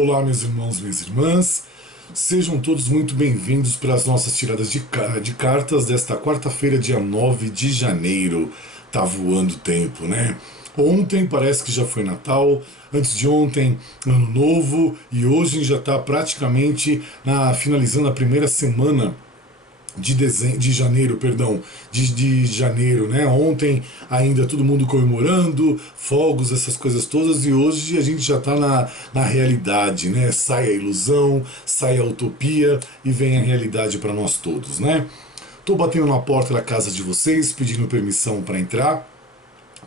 Olá, meus irmãos, minhas irmãs, sejam todos muito bem-vindos para as nossas tiradas de cartas desta quarta-feira, dia 9 de janeiro. Tá voando o tempo, né? Ontem parece que já foi Natal, antes de ontem, Ano Novo, e hoje já está praticamente finalizando a primeira semana de janeiro, perdão, de janeiro, né? Ontem ainda todo mundo comemorando, fogos, essas coisas todas, e hoje a gente já está na realidade, né? Sai a ilusão, sai a utopia e vem a realidade para nós todos, né? Tô batendo na porta da casa de vocês, pedindo permissão para entrar,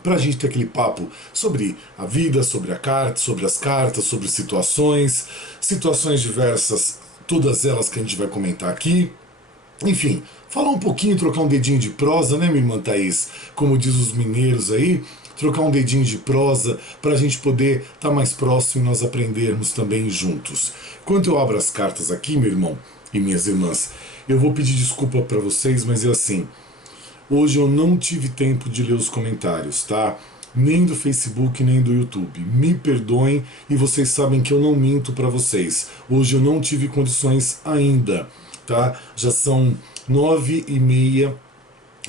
para a gente ter aquele papo sobre a vida, sobre a carta, sobre as cartas, sobre situações diversas, todas elas que a gente vai comentar aqui. Enfim, falar um pouquinho, trocar um dedinho de prosa, né, minha irmã Thaís? Como diz os mineiros aí, trocar um dedinho de prosa para a gente poder estar mais próximo e nós aprendermos também juntos. Enquanto eu abro as cartas aqui, meu irmão e minhas irmãs, eu vou pedir desculpa para vocês, mas hoje eu não tive tempo de ler os comentários, tá? Nem do Facebook, nem do YouTube. Me perdoem e vocês sabem que eu não minto para vocês. Hoje eu não tive condições ainda. Tá? Já são 9h30,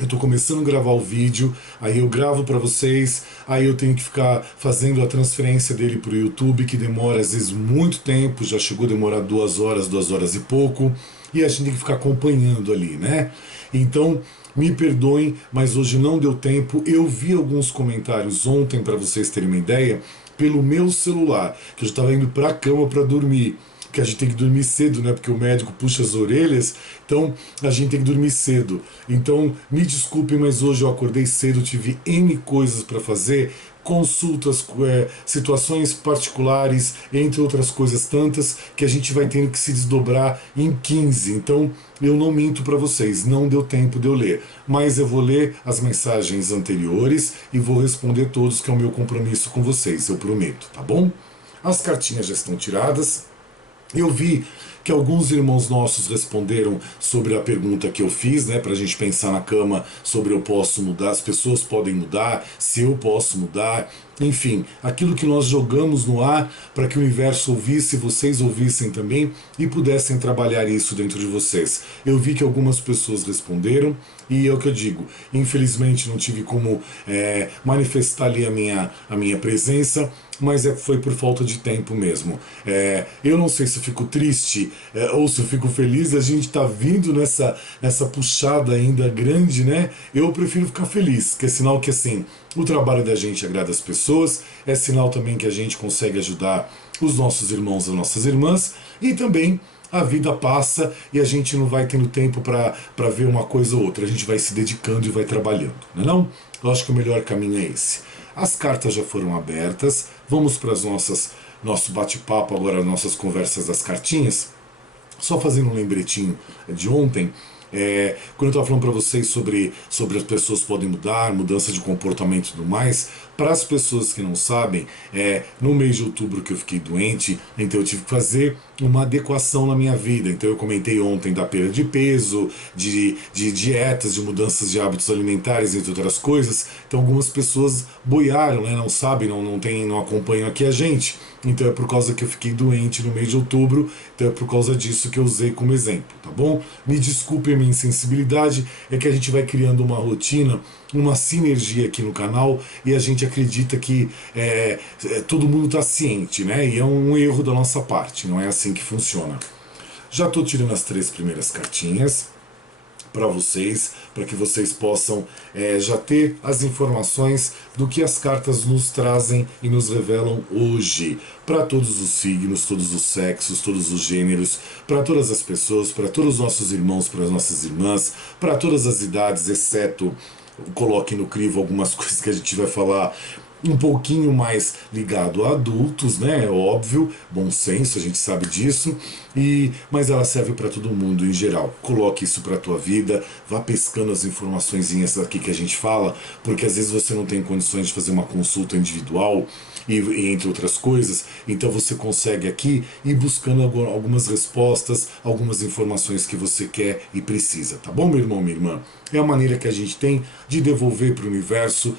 eu tô começando a gravar o vídeo, aí eu gravo para vocês, aí eu tenho que ficar fazendo a transferência dele pro YouTube, que demora às vezes muito tempo, já chegou a demorar 2 horas e pouco, e a gente tem que ficar acompanhando ali, né? Então, me perdoem, mas hoje não deu tempo. Eu vi alguns comentários ontem, para vocês terem uma ideia, pelo meu celular, que eu já estava indo para a cama para dormir, que a gente tem que dormir cedo, né? Porque o médico puxa as orelhas, então a gente tem que dormir cedo. Então, me desculpem, mas hoje eu acordei cedo, tive N coisas para fazer, consultas, situações particulares, entre outras coisas tantas, que a gente vai tendo que se desdobrar em 15. Então, eu não minto para vocês, não deu tempo de eu ler. Mas eu vou ler as mensagens anteriores e vou responder todos, que é o meu compromisso com vocês, eu prometo, tá bom? As cartinhas já estão tiradas. Eu vi que alguns irmãos nossos responderam sobre a pergunta que eu fiz, né, pra gente pensar na cama sobre eu posso mudar, as pessoas podem mudar, se eu posso mudar, enfim, aquilo que nós jogamos no ar para que o universo ouvisse, vocês ouvissem também e pudessem trabalhar isso dentro de vocês. Eu vi que algumas pessoas responderam e é o que eu digo, infelizmente não tive como manifestar ali a minha presença, mas foi por falta de tempo mesmo. Eu não sei se eu fico triste ou se eu fico feliz, a gente tá vindo nessa puxada ainda grande, né? Eu prefiro ficar feliz, que é sinal que assim, o trabalho da gente agrada as pessoas, é sinal também que a gente consegue ajudar os nossos irmãos e as nossas irmãs, e também a vida passa e a gente não vai tendo tempo para ver uma coisa ou outra, a gente vai se dedicando e vai trabalhando, não é não? Eu acho que o melhor caminho é esse. As cartas já foram abertas, vamos para as nosso bate-papo agora, nossas conversas das cartinhas. Só fazendo um lembretinho de ontem, quando eu estava falando para vocês sobre as pessoas podem mudar, mudança de comportamento e tudo mais, para as pessoas que não sabem, no mês de outubro que eu fiquei doente, então eu tive que fazer uma adequação na minha vida. Então eu comentei ontem da perda de peso, de dietas, de mudanças de hábitos alimentares, entre outras coisas. Então algumas pessoas boiaram, né, não sabem, não acompanham aqui a gente. Então é por causa que eu fiquei doente no mês de outubro, então é por causa disso que eu usei como exemplo, tá bom? Me desculpe a minha insensibilidade, é que a gente vai criando uma rotina, uma sinergia aqui no canal e a gente acredita que todo mundo está ciente, né? E é um erro da nossa parte, não é assim que funciona. Já estou tirando as 3 primeiras cartinhas para vocês, para que vocês possam já ter as informações do que as cartas nos trazem e nos revelam hoje, para todos os signos, todos os sexos, todos os gêneros, para todas as pessoas, para todos os nossos irmãos, para as nossas irmãs, para todas as idades, exceto, coloque no crivo algumas coisas que a gente vai falar um pouquinho mais ligado a adultos, né? É óbvio, bom senso, a gente sabe disso, mas ela serve para todo mundo em geral. Coloque isso para a tua vida, vá pescando as informaçõezinhas aqui que a gente fala, porque às vezes você não tem condições de fazer uma consulta individual, e entre outras coisas, então você consegue aqui ir buscando algumas respostas, algumas informações que você quer e precisa, tá bom, meu irmão, minha irmã? É a maneira que a gente tem de devolver para o universo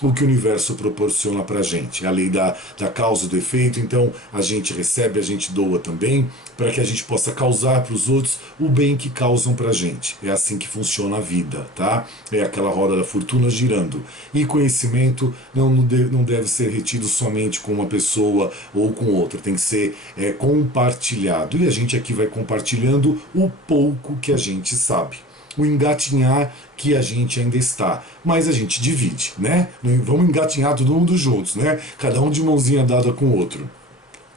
o que o universo proporciona pra gente. É a lei da causa e do efeito, então a gente recebe, a gente doa também, para que a gente possa causar para os outros o bem que causam pra gente. É assim que funciona a vida, tá? É aquela roda da fortuna girando. E conhecimento não deve ser retido somente com uma pessoa ou com outra, tem que ser compartilhado. E a gente aqui vai compartilhando o pouco que a gente sabe. O engatinhar que a gente ainda está, mas a gente divide, né? Vamos engatinhar todo mundo juntos, né? Cada um de mãozinha dada com o outro.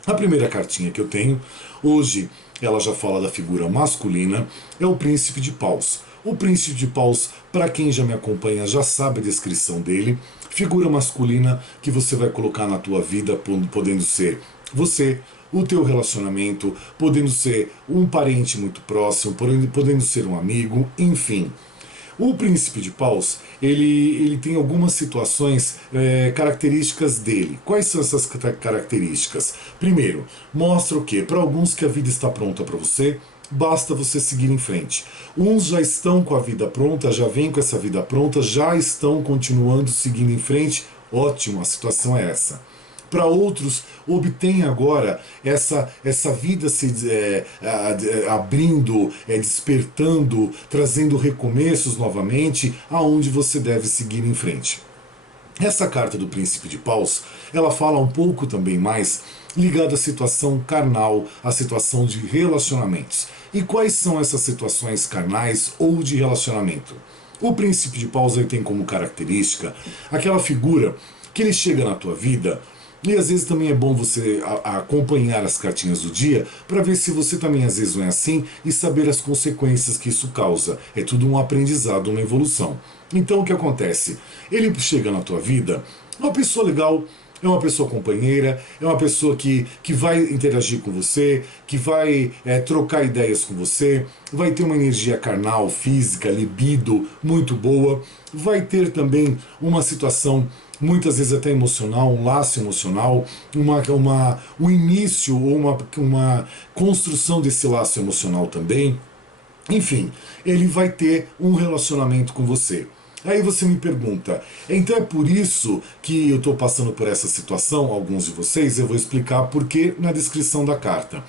A primeira cartinha que eu tenho hoje, ela já fala da figura masculina, é o Príncipe de Paus. O Príncipe de Paus, para quem já me acompanha, já sabe a descrição dele. Figura masculina que você vai colocar na tua vida, podendo ser você, o teu relacionamento, podendo ser um parente muito próximo, podendo ser um amigo, enfim. O Príncipe de Paus, ele tem algumas situações, características dele. Quais são essas características? Primeiro, mostra o quê? Para alguns que a vida está pronta para você, basta você seguir em frente. Uns já estão com a vida pronta, já vêm com essa vida pronta, já estão continuando seguindo em frente. Ótimo, a situação é essa. Para outros, obtém agora essa vida se abrindo, despertando, trazendo recomeços novamente, aonde você deve seguir em frente. Essa carta do Príncipe de Paus, ela fala um pouco também mais ligada à situação carnal, à situação de relacionamentos. E quais são essas situações carnais ou de relacionamento? O Príncipe de Paus ele tem como característica aquela figura que ele chega na tua vida. E às vezes também é bom você acompanhar as cartinhas do dia para ver se você também às vezes não é assim e saber as consequências que isso causa. É tudo um aprendizado, uma evolução. Então o que acontece? Ele chega na tua vida, é uma pessoa legal, é uma pessoa companheira, é uma pessoa que vai interagir com você, que vai trocar ideias com você, vai ter uma energia carnal, física, libido muito boa, vai ter também uma situação muitas vezes até emocional, um laço emocional, um início ou uma construção desse laço emocional também. Enfim, ele vai ter um relacionamento com você. Aí você me pergunta, então é por isso que eu estou passando por essa situação, alguns de vocês, eu vou explicar porque na descrição da carta.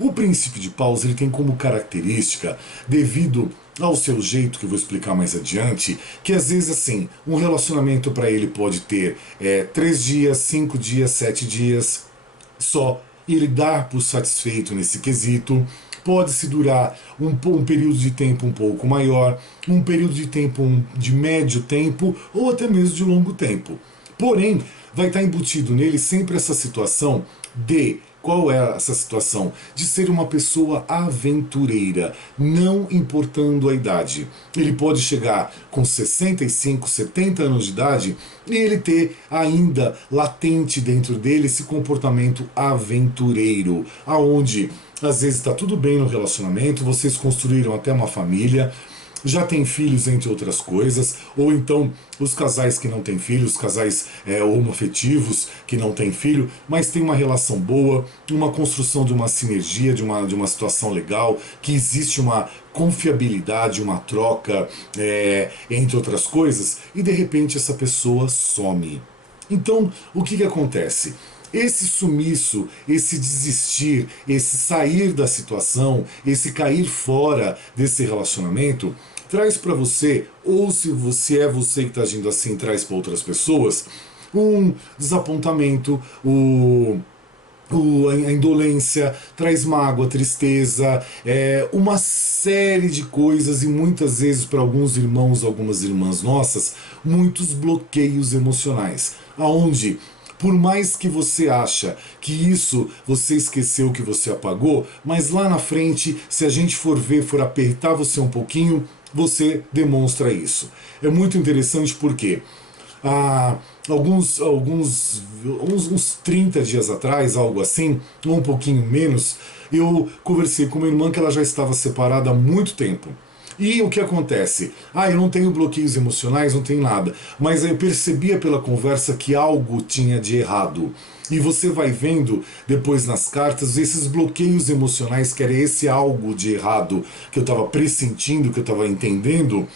O Príncipe de Paus ele tem como característica, devido ao seu jeito, que eu vou explicar mais adiante, que às vezes assim, um relacionamento para ele pode ter 3 dias, 5 dias, 7 dias só, e ele dar por satisfeito nesse quesito. Pode-se durar um período de tempo um pouco maior, um período de tempo de médio tempo ou até mesmo de longo tempo. Porém, vai estar embutido nele sempre essa situação de... Qual é essa situação? De ser uma pessoa aventureira, não importando a idade. Ele pode chegar com 65, 70 anos de idade e ele ter ainda latente dentro dele esse comportamento aventureiro, aonde às vezes está tudo bem no relacionamento, vocês construíram até uma família, já tem filhos, entre outras coisas, ou então os casais que não têm filhos, os casais homoafetivos que não têm filho, mas tem uma relação boa, uma construção de uma sinergia, de uma situação legal, que existe uma confiabilidade, uma troca, entre outras coisas, e de repente essa pessoa some. Então, o que acontece? Esse sumiço, esse desistir, esse sair da situação, esse cair fora desse relacionamento, traz para você, ou se você é você que está agindo assim, traz para outras pessoas, um desapontamento, a indolência, traz mágoa, tristeza, uma série de coisas e muitas vezes para alguns irmãos, algumas irmãs nossas, muitos bloqueios emocionais, aonde por mais que você acha que isso você esqueceu, que você apagou, mas lá na frente, se a gente for ver, for apertar você um pouquinho, você demonstra isso. É muito interessante porque uns 30 dias atrás, algo assim, ou um pouquinho menos, eu conversei com uma irmã que ela já estava separada há muito tempo. E o que acontece? Eu não tenho bloqueios emocionais, não tenho nada. Mas eu percebia pela conversa que algo tinha de errado. E você vai vendo depois nas cartas esses bloqueios emocionais, que era esse algo de errado que eu estava pressentindo, que eu estava entendendo,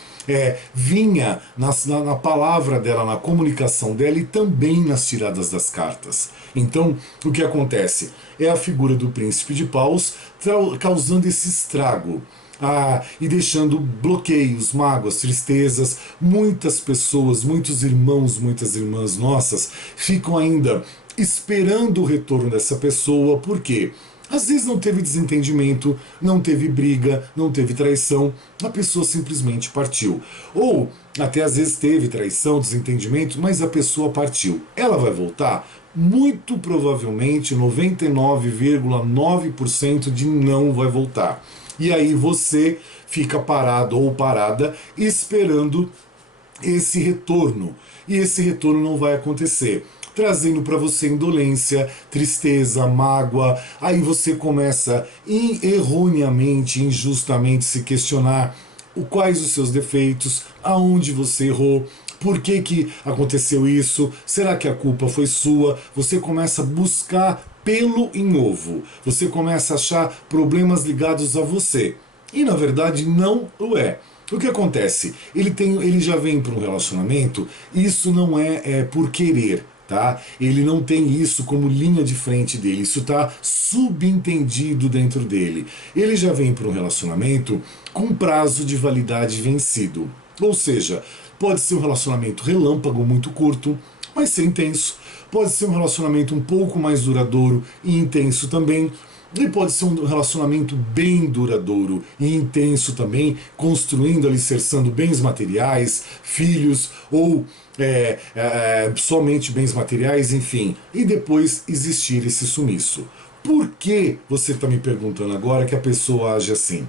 vinha na palavra dela, na comunicação dela e também nas tiradas das cartas. Então, o que acontece? É a figura do príncipe de paus causando esse estrago. E deixando bloqueios, mágoas, tristezas. Muitas pessoas, muitos irmãos, muitas irmãs nossas ficam ainda esperando o retorno dessa pessoa. Por quê? Às vezes não teve desentendimento, não teve briga, não teve traição, a pessoa simplesmente partiu. Ou até às vezes teve traição, desentendimento, mas a pessoa partiu. Ela vai voltar? Muito provavelmente 99,9% de não vai voltar. E aí você fica parado ou parada esperando esse retorno. E esse retorno não vai acontecer, trazendo para você indolência, tristeza, mágoa. Aí você começa erroneamente, injustamente se questionar quais os seus defeitos, aonde você errou, por que aconteceu isso, será que a culpa foi sua? Você começa a buscar pelo em ovo, você começa a achar problemas ligados a você. E na verdade não o é. O que acontece? Ele já vem para um relacionamento, isso não é por querer. Tá? Ele não tem isso como linha de frente dele, isso está subentendido dentro dele. Ele já vem para um relacionamento com prazo de validade vencido. Ou seja, pode ser um relacionamento relâmpago muito curto, mas ser intenso. Pode ser um relacionamento um pouco mais duradouro e intenso também. E pode ser um relacionamento bem duradouro e intenso também, construindo, alicerçando bens materiais, filhos ou somente bens materiais, enfim. E depois existir esse sumiço. Por que você está me perguntando agora que a pessoa age assim?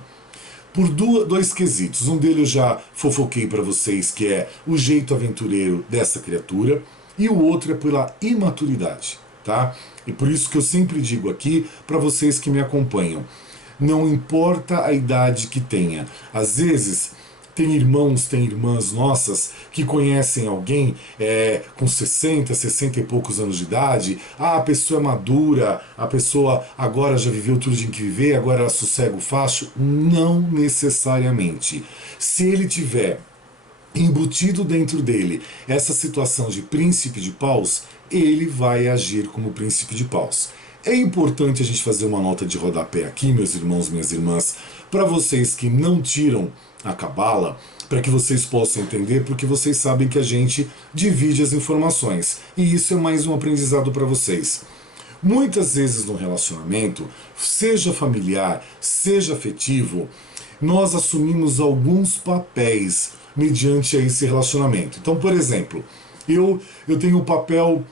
Por dois quesitos. Um deles eu já fofoquei para vocês, que é o jeito aventureiro dessa criatura, e o outro é pela imaturidade. Tá? E por isso que eu sempre digo aqui para vocês que me acompanham, não importa a idade que tenha. Às vezes tem irmãos, tem irmãs nossas que conhecem alguém com 60, 60 e poucos anos de idade. A pessoa é madura, a pessoa agora já viveu tudo que tinha que viver, agora ela sossega o facho. Não necessariamente. Se ele tiver embutido dentro dele essa situação de príncipe de paus, ele vai agir como príncipe de paus. É importante a gente fazer uma nota de rodapé aqui, meus irmãos, minhas irmãs, para vocês que não tiram a cabala, para que vocês possam entender, porque vocês sabem que a gente divide as informações. E isso é mais um aprendizado para vocês. Muitas vezes no relacionamento, seja familiar, seja afetivo, nós assumimos alguns papéis mediante a esse relacionamento. Então, por exemplo, eu tenho o papel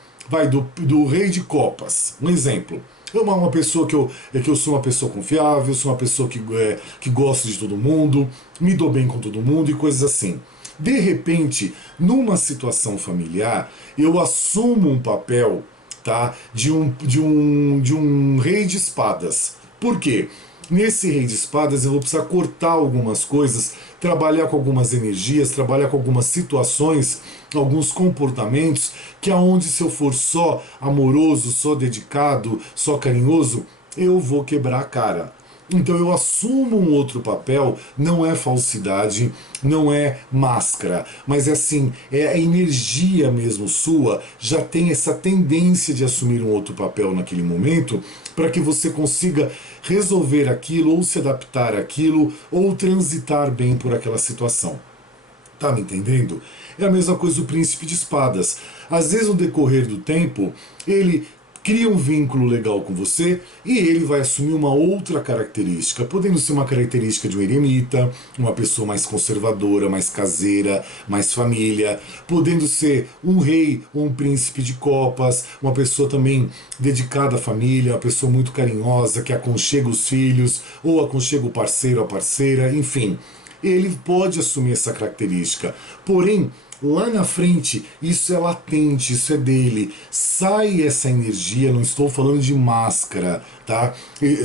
do rei de copas. Um exemplo. Eu sou uma pessoa que eu sou uma pessoa confiável, sou uma pessoa que gosta de todo mundo, me dou bem com todo mundo e coisas assim. De repente, numa situação familiar, eu assumo um papel, tá, de um rei de espadas. Por quê? Nesse rei de espadas eu vou precisar cortar algumas coisas, trabalhar com algumas energias, trabalhar com algumas situações, alguns comportamentos, que aonde se eu for só amoroso, só dedicado, só carinhoso, eu vou quebrar a cara. Então eu assumo um outro papel, não é falsidade, não é máscara, mas é assim, é a energia mesmo sua, já tem essa tendência de assumir um outro papel naquele momento, para que você consiga resolver aquilo, ou se adaptar àquilo, ou transitar bem por aquela situação. Tá me entendendo? É a mesma coisa do príncipe de espadas. Às vezes no decorrer do tempo, ele cria um vínculo legal com você e ele vai assumir uma outra característica, podendo ser uma característica de um eremita, uma pessoa mais conservadora, mais caseira, mais família, podendo ser um rei ou um príncipe de copas, uma pessoa também dedicada à família, uma pessoa muito carinhosa, que aconchega os filhos, ou aconchega o parceiro, a parceira, enfim. Ele pode assumir essa característica, porém, lá na frente, isso é latente, isso é dele. Sai essa energia, não estou falando de máscara, tá?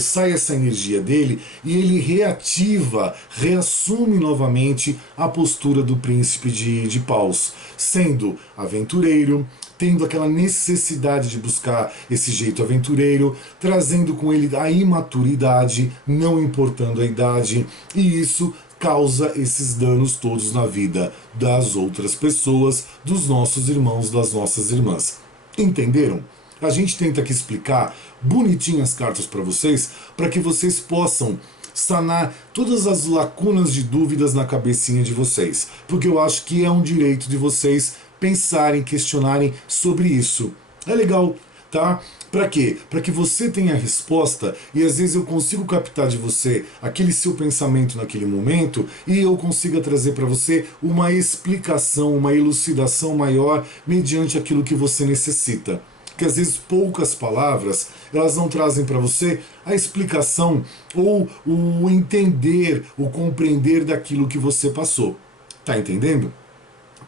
Sai essa energia dele e ele reativa, reassume novamente a postura do príncipe de paus, sendo aventureiro, tendo aquela necessidade de buscar esse jeito aventureiro, trazendo com ele a imaturidade, não importando a idade, e isso causa esses danos todos na vida das outras pessoas, dos nossos irmãos, das nossas irmãs. Entenderam? A gente tenta aqui explicar bonitinho as cartas para vocês, para que vocês possam sanar todas as lacunas de dúvidas na cabecinha de vocês, porque eu acho que é um direito de vocês pensarem, questionarem sobre isso. É legal, tá? Para quê? Para que você tenha a resposta e às vezes eu consigo captar de você aquele seu pensamento naquele momento e eu consiga trazer para você uma explicação, uma elucidação maior mediante aquilo que você necessita. Que às vezes poucas palavras elas não trazem para você a explicação ou o entender, o compreender daquilo que você passou. Tá entendendo?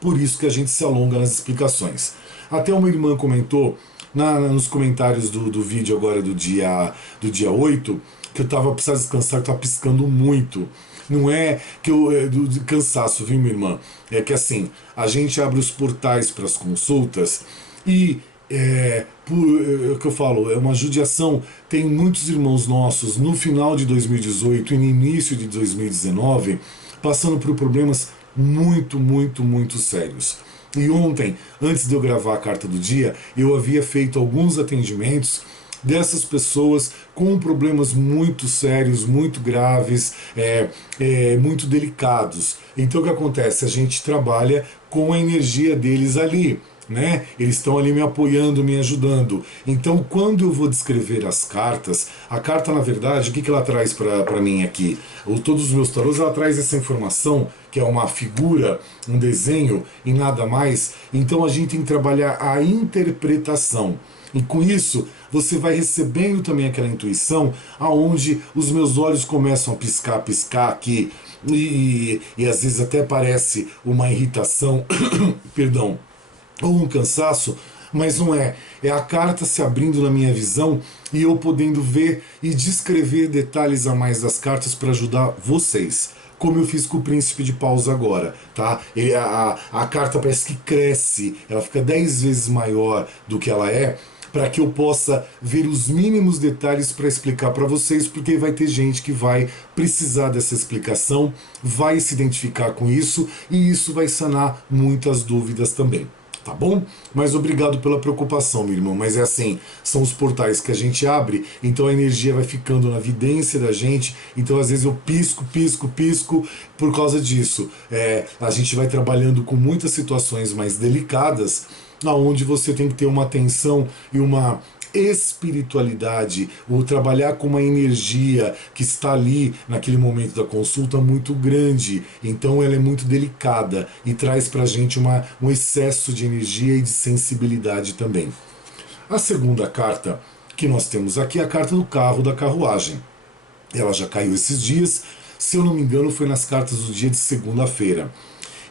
Por isso que a gente se alonga nas explicações. Até uma irmã comentou nos comentários do vídeo agora do dia 8 que eu estava precisando descansar, eu estava piscando muito. Não é que eu do cansaço, viu, minha irmã? É que assim, a gente abre os portais para as consultas e é o que eu falo, é uma judiação. Tem muitos irmãos nossos no final de 2018 e no início de 2019 passando por problemas muito, muito, muito sérios. E ontem, antes de eu gravar a carta do dia, eu havia feito alguns atendimentos dessas pessoas com problemas muito sérios, muito graves, muito delicados. Então o que acontece? A gente trabalha com a energia deles ali. Né? Eles estão ali me apoiando, me ajudando. Então, quando eu vou descrever as cartas, a carta, na verdade, o que ela traz para mim aqui? Todos os meus tarôs, ela traz essa informação, que é uma figura, um desenho e nada mais. Então, a gente tem que trabalhar a interpretação. E com isso, você vai recebendo também aquela intuição, aonde os meus olhos começam a piscar aqui, e às vezes até parece uma irritação, perdão, ou um cansaço, mas não é. É a carta se abrindo na minha visão e eu podendo ver e descrever detalhes a mais das cartas para ajudar vocês. Como eu fiz com o Príncipe de Paus agora, tá? A carta parece que cresce, ela fica 10 vezes maior do que ela é, para que eu possa ver os mínimos detalhes para explicar para vocês, porque vai ter gente que vai precisar dessa explicação, vai se identificar com isso e isso vai sanar muitas dúvidas também. Tá bom? Mas obrigado pela preocupação, meu irmão. Mas é assim, são os portais que a gente abre, então a energia vai ficando na vidência da gente, então às vezes eu pisco por causa disso. A gente vai trabalhando com muitas situações mais delicadas, onde você tem que ter uma atenção e uma espiritualidade, ou trabalhar com uma energia que está ali naquele momento da consulta muito grande, então ela é muito delicada e traz pra gente um excesso de energia e de sensibilidade também. A segunda carta que nós temos aqui é a carta do carro da carruagem. Ela já caiu esses dias, se eu não me engano foi nas cartas do dia de segunda-feira,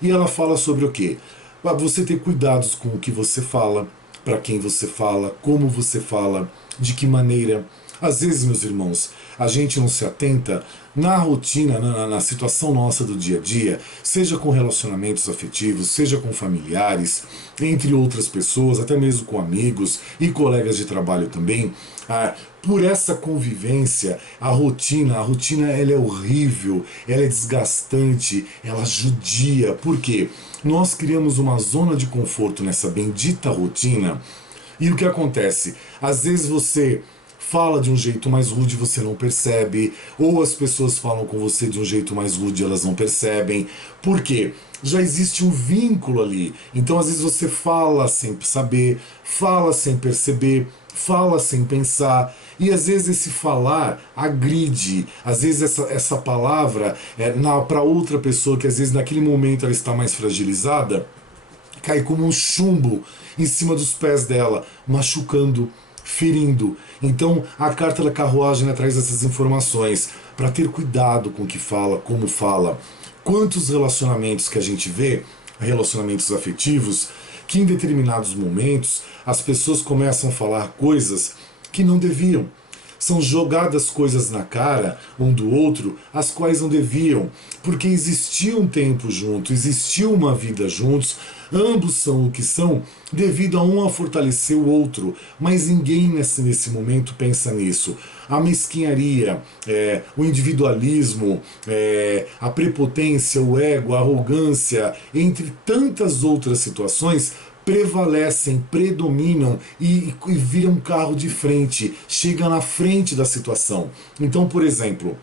e ela fala sobre o quê? Você ter cuidados com o que você fala, para quem você fala, como você fala, de que maneira. Às vezes, meus irmãos, a gente não se atenta na rotina, na situação nossa do dia a dia, seja com relacionamentos afetivos, seja com familiares, entre outras pessoas, até mesmo com amigos e colegas de trabalho também. Por essa convivência, a rotina ela é horrível, ela é desgastante, ela judia. Por quê? Nós criamos uma zona de conforto nessa bendita rotina e o que acontece? Às vezes você fala de um jeito mais rude, você não percebe, ou as pessoas falam com você de um jeito mais rude, elas não percebem. Por quê? Já existe um vínculo ali. Então às vezes você fala sem saber, fala sem perceber, fala sem pensar, e às vezes esse falar agride, às vezes essa palavra para outra pessoa que às vezes naquele momento ela está mais fragilizada, cai como um chumbo em cima dos pés dela, machucando, ferindo. Então a carta da carruagem traz essas informações para ter cuidado com o que fala, como fala. Quantos relacionamentos que a gente vê relacionamentos afetivos, que em determinados momentos as pessoas começam a falar coisas que não deviam. São jogadas coisas na cara um do outro, as quais não deviam, porque existia um tempo junto, existiu uma vida juntos, ambos são o que são, devido a um a fortalecer o outro, mas ninguém nesse momento pensa nisso. A mesquinharia, o individualismo, a prepotência, o ego, a arrogância, entre tantas outras situações, prevalecem, predominam e viram um carro de frente, chega na frente da situação. Então, por exemplo,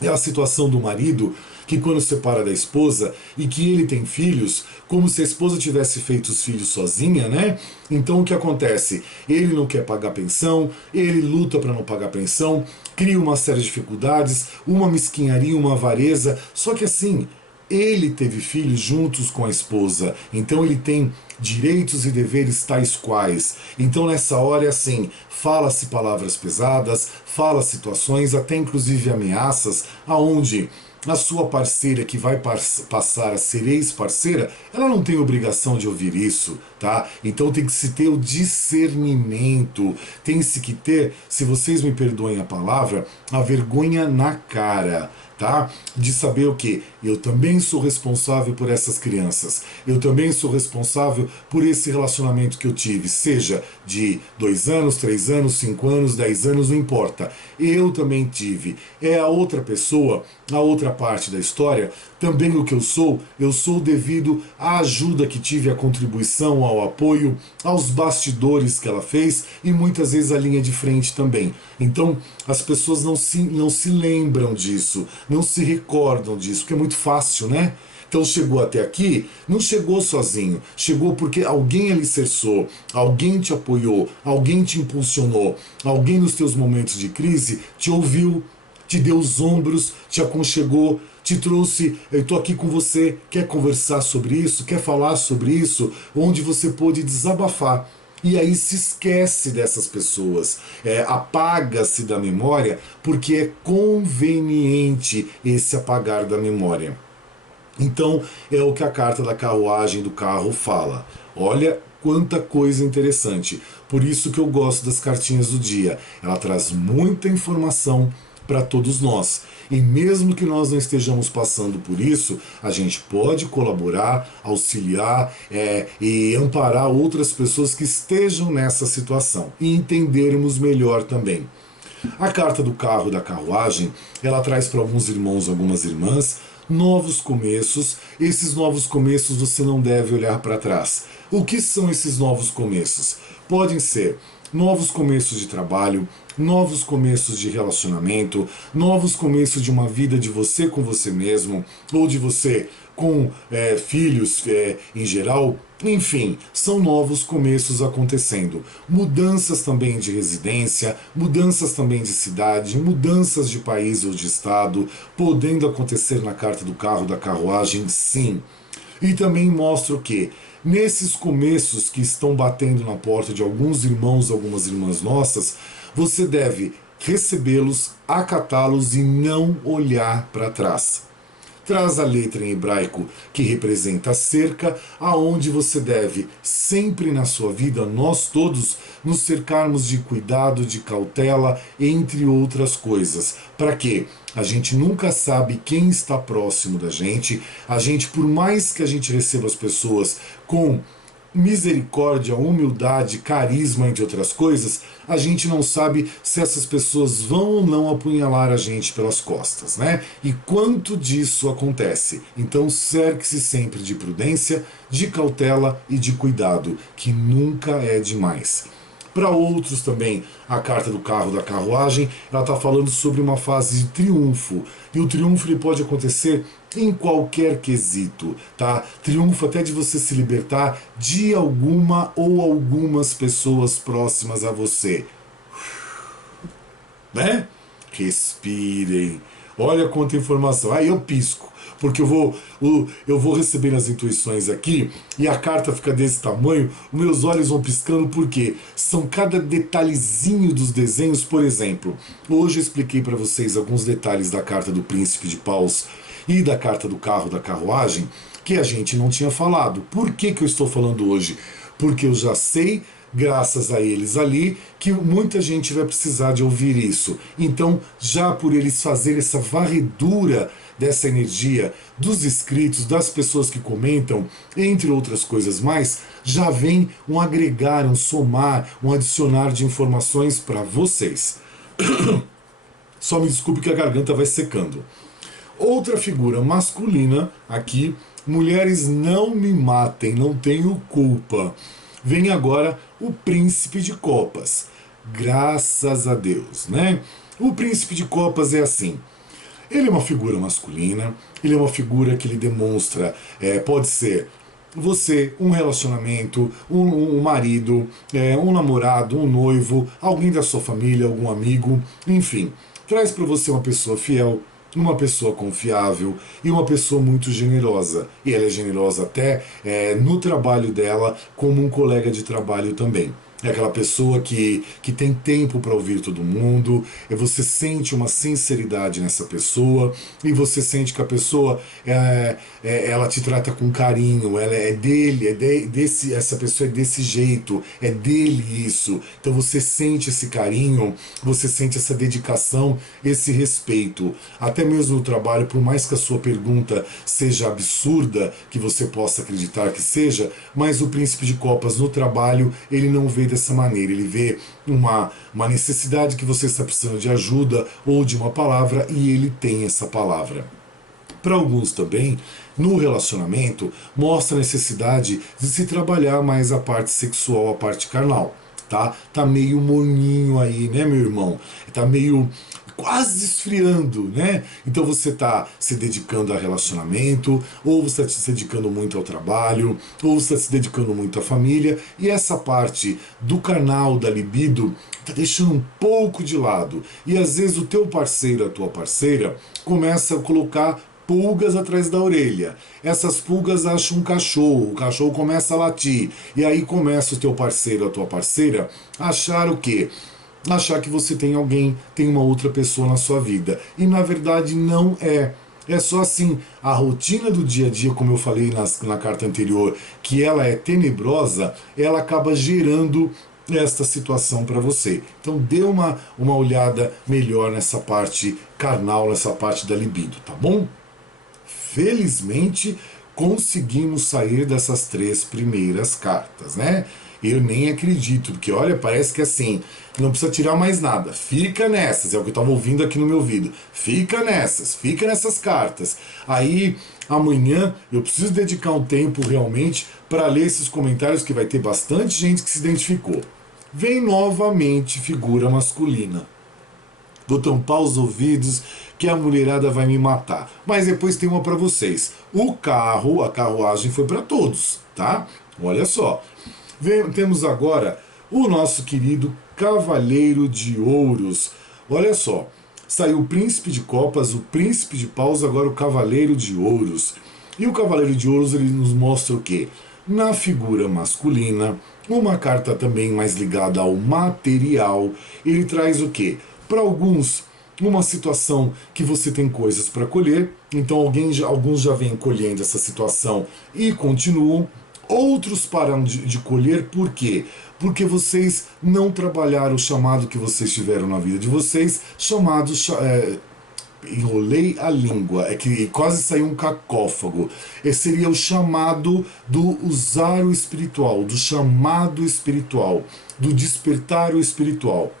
é a situação do marido que quando separa da esposa e que ele tem filhos, como se a esposa tivesse feito os filhos sozinha, né? Então o que acontece? Ele não quer pagar pensão, ele luta para não pagar pensão, cria uma série de dificuldades, uma mesquinharia, uma avareza, só que assim, ele teve filhos juntos com a esposa, então ele tem direitos e deveres tais quais. Então nessa hora é assim, fala-se palavras pesadas, fala situações, até inclusive ameaças, aonde a sua parceira que vai passar a ser ex-parceira, ela não tem obrigação de ouvir isso, tá? Então tem que se ter o discernimento, tem-se que ter, se vocês me perdoem a palavra, a vergonha na cara, tá? De saber o que? Eu também sou responsável por essas crianças, eu também sou responsável por esse relacionamento que eu tive, seja de 2 anos, 3 anos, 5 anos, 10 anos, não importa. Eu também tive. É a outra pessoa, a outra parte da história, também o que eu sou devido à ajuda que tive, à contribuição, ao apoio, aos bastidores que ela fez e muitas vezes a linha de frente também. Então as pessoas não se lembram disso, não se recordam disso, porque é muito fácil, né? Então chegou até aqui, não chegou sozinho, chegou porque alguém alicerçou, alguém te apoiou, alguém te impulsionou, alguém nos teus momentos de crise te ouviu, te deu os ombros, te aconchegou, te trouxe, eu estou aqui com você, quer conversar sobre isso, quer falar sobre isso, onde você pôde desabafar. E aí se esquece dessas pessoas, apaga-se da memória, porque é conveniente esse apagar da memória. Então é o que a carta da carruagem do carro fala. Olha quanta coisa interessante. Por isso que eu gosto das cartinhas do dia. Ela traz muita informação para todos nós. E mesmo que nós não estejamos passando por isso, a gente pode colaborar, auxiliar e amparar outras pessoas que estejam nessa situação e entendermos melhor também. A carta do carro da carruagem, ela traz para alguns irmãos, algumas irmãs, novos começos. Esses novos começos você não deve olhar para trás. O que são esses novos começos? Podem ser novos começos de trabalho, novos começos de relacionamento, novos começos de uma vida de você com você mesmo, ou de você com filhos em geral. Enfim, são novos começos acontecendo. Mudanças também de residência, mudanças também de cidade, mudanças de país ou de estado, podendo acontecer na carta do carro da carruagem, sim. E também mostra o que? Nesses começos que estão batendo na porta de alguns irmãos, algumas irmãs nossas, você deve recebê-los, acatá-los e não olhar para trás. Traz a letra em hebraico que representa a cerca, aonde você deve, sempre na sua vida, nós todos, nos cercarmos de cuidado, de cautela, entre outras coisas. Para quê? A gente nunca sabe quem está próximo da gente. A gente, por mais que a gente receba as pessoas com misericórdia, humildade, carisma, entre outras coisas, a gente não sabe se essas pessoas vão ou não apunhalar a gente pelas costas, né? E quanto disso acontece? Então cerque-se sempre de prudência, de cautela e de cuidado, que nunca é demais. Para outros também, a carta do carro da carruagem, ela está falando sobre uma fase de triunfo. E o triunfo ele pode acontecer em qualquer quesito, tá? Triunfo até de você se libertar de alguma ou algumas pessoas próximas a você. Né? Respirem. Olha quanta informação. Aí eu pisco, porque eu vou recebendo as intuições aqui e a carta fica desse tamanho, meus olhos vão piscando porque são cada detalhezinho dos desenhos. Por exemplo, hoje eu expliquei para vocês alguns detalhes da carta do Príncipe de Paus e da carta do carro da carruagem, que a gente não tinha falado. Por que eu estou falando hoje? Porque eu já sei, graças a eles ali, que muita gente vai precisar de ouvir isso. Então, já por eles fazerem essa varredura dessa energia dos inscritos, das pessoas que comentam, entre outras coisas mais, já vem um agregar, um somar, um adicionar de informações para vocês. Só me desculpe que a garganta vai secando. Outra figura masculina aqui, mulheres não me matem, não tenho culpa. Vem agora o príncipe de copas. Graças a Deus, né? O príncipe de copas é assim. Ele é uma figura masculina, ele é uma figura que ele demonstra, pode ser você, um relacionamento, um marido, um namorado, um noivo, alguém da sua família, algum amigo, enfim. Traz para você uma pessoa fiel, uma pessoa confiável e uma pessoa muito generosa. E ela é generosa até no trabalho dela, como um colega de trabalho também. É aquela pessoa que tem tempo para ouvir todo mundo, e você sente uma sinceridade nessa pessoa, e você sente que a pessoa ela te trata com carinho, ela é dele, essa pessoa é desse jeito, é dele isso. Então você sente esse carinho, você sente essa dedicação, esse respeito. Até mesmo no trabalho, por mais que a sua pergunta seja absurda, que você possa acreditar que seja, mas o príncipe de copas no trabalho, ele não vê dessa maneira, ele vê uma necessidade que você está precisando de ajuda ou de uma palavra e ele tem essa palavra. Para alguns também, no relacionamento, mostra a necessidade de se trabalhar mais a parte sexual, a parte carnal. Tá meio morninho aí, né, meu irmão? Tá meio quase esfriando, né? Então você está se dedicando a relacionamento, ou você está se dedicando muito ao trabalho, ou você está se dedicando muito à família, e essa parte do carnal, da libido, está deixando um pouco de lado. E às vezes o teu parceiro, a tua parceira, começa a colocar pulgas atrás da orelha. Essas pulgas acham um cachorro, o cachorro começa a latir, e aí começa o teu parceiro, a tua parceira, a achar o quê? Achar que você tem alguém, tem uma outra pessoa na sua vida. E na verdade não é. É só assim, a rotina do dia a dia, como eu falei na carta anterior, que ela é tenebrosa, ela acaba gerando esta situação para você. Então dê uma olhada melhor nessa parte carnal, nessa parte da libido, tá bom? Felizmente conseguimos sair dessas 3 primeiras cartas, né? Eu nem acredito, porque olha, parece que assim, não precisa tirar mais nada. Fica nessas, é o que eu estava ouvindo aqui no meu ouvido. Fica nessas cartas. Aí, amanhã, eu preciso dedicar um tempo realmente para ler esses comentários, que vai ter bastante gente que se identificou. Vem novamente figura masculina. Vou tampar os ouvidos que a mulherada vai me matar. Mas depois tem uma para vocês. O carro, a carruagem foi para todos, tá? Olha só. Temos agora o nosso querido Cavaleiro de Ouros. Olha só, saiu o Príncipe de Copas, o Príncipe de Paus, agora o Cavaleiro de Ouros. E o Cavaleiro de Ouros, ele nos mostra o quê? Na figura masculina, uma carta também mais ligada ao material, ele traz o quê? Para alguns, uma situação que você tem coisas para colher, então alguns já vêm colhendo essa situação e continuam. Outros param de colher, por quê? Porque vocês não trabalharam o chamado que vocês tiveram na vida de vocês, enrolei a língua, é que quase saiu um cacófago. Esse seria o chamado do usar o espiritual, do chamado espiritual, do despertar o espiritual.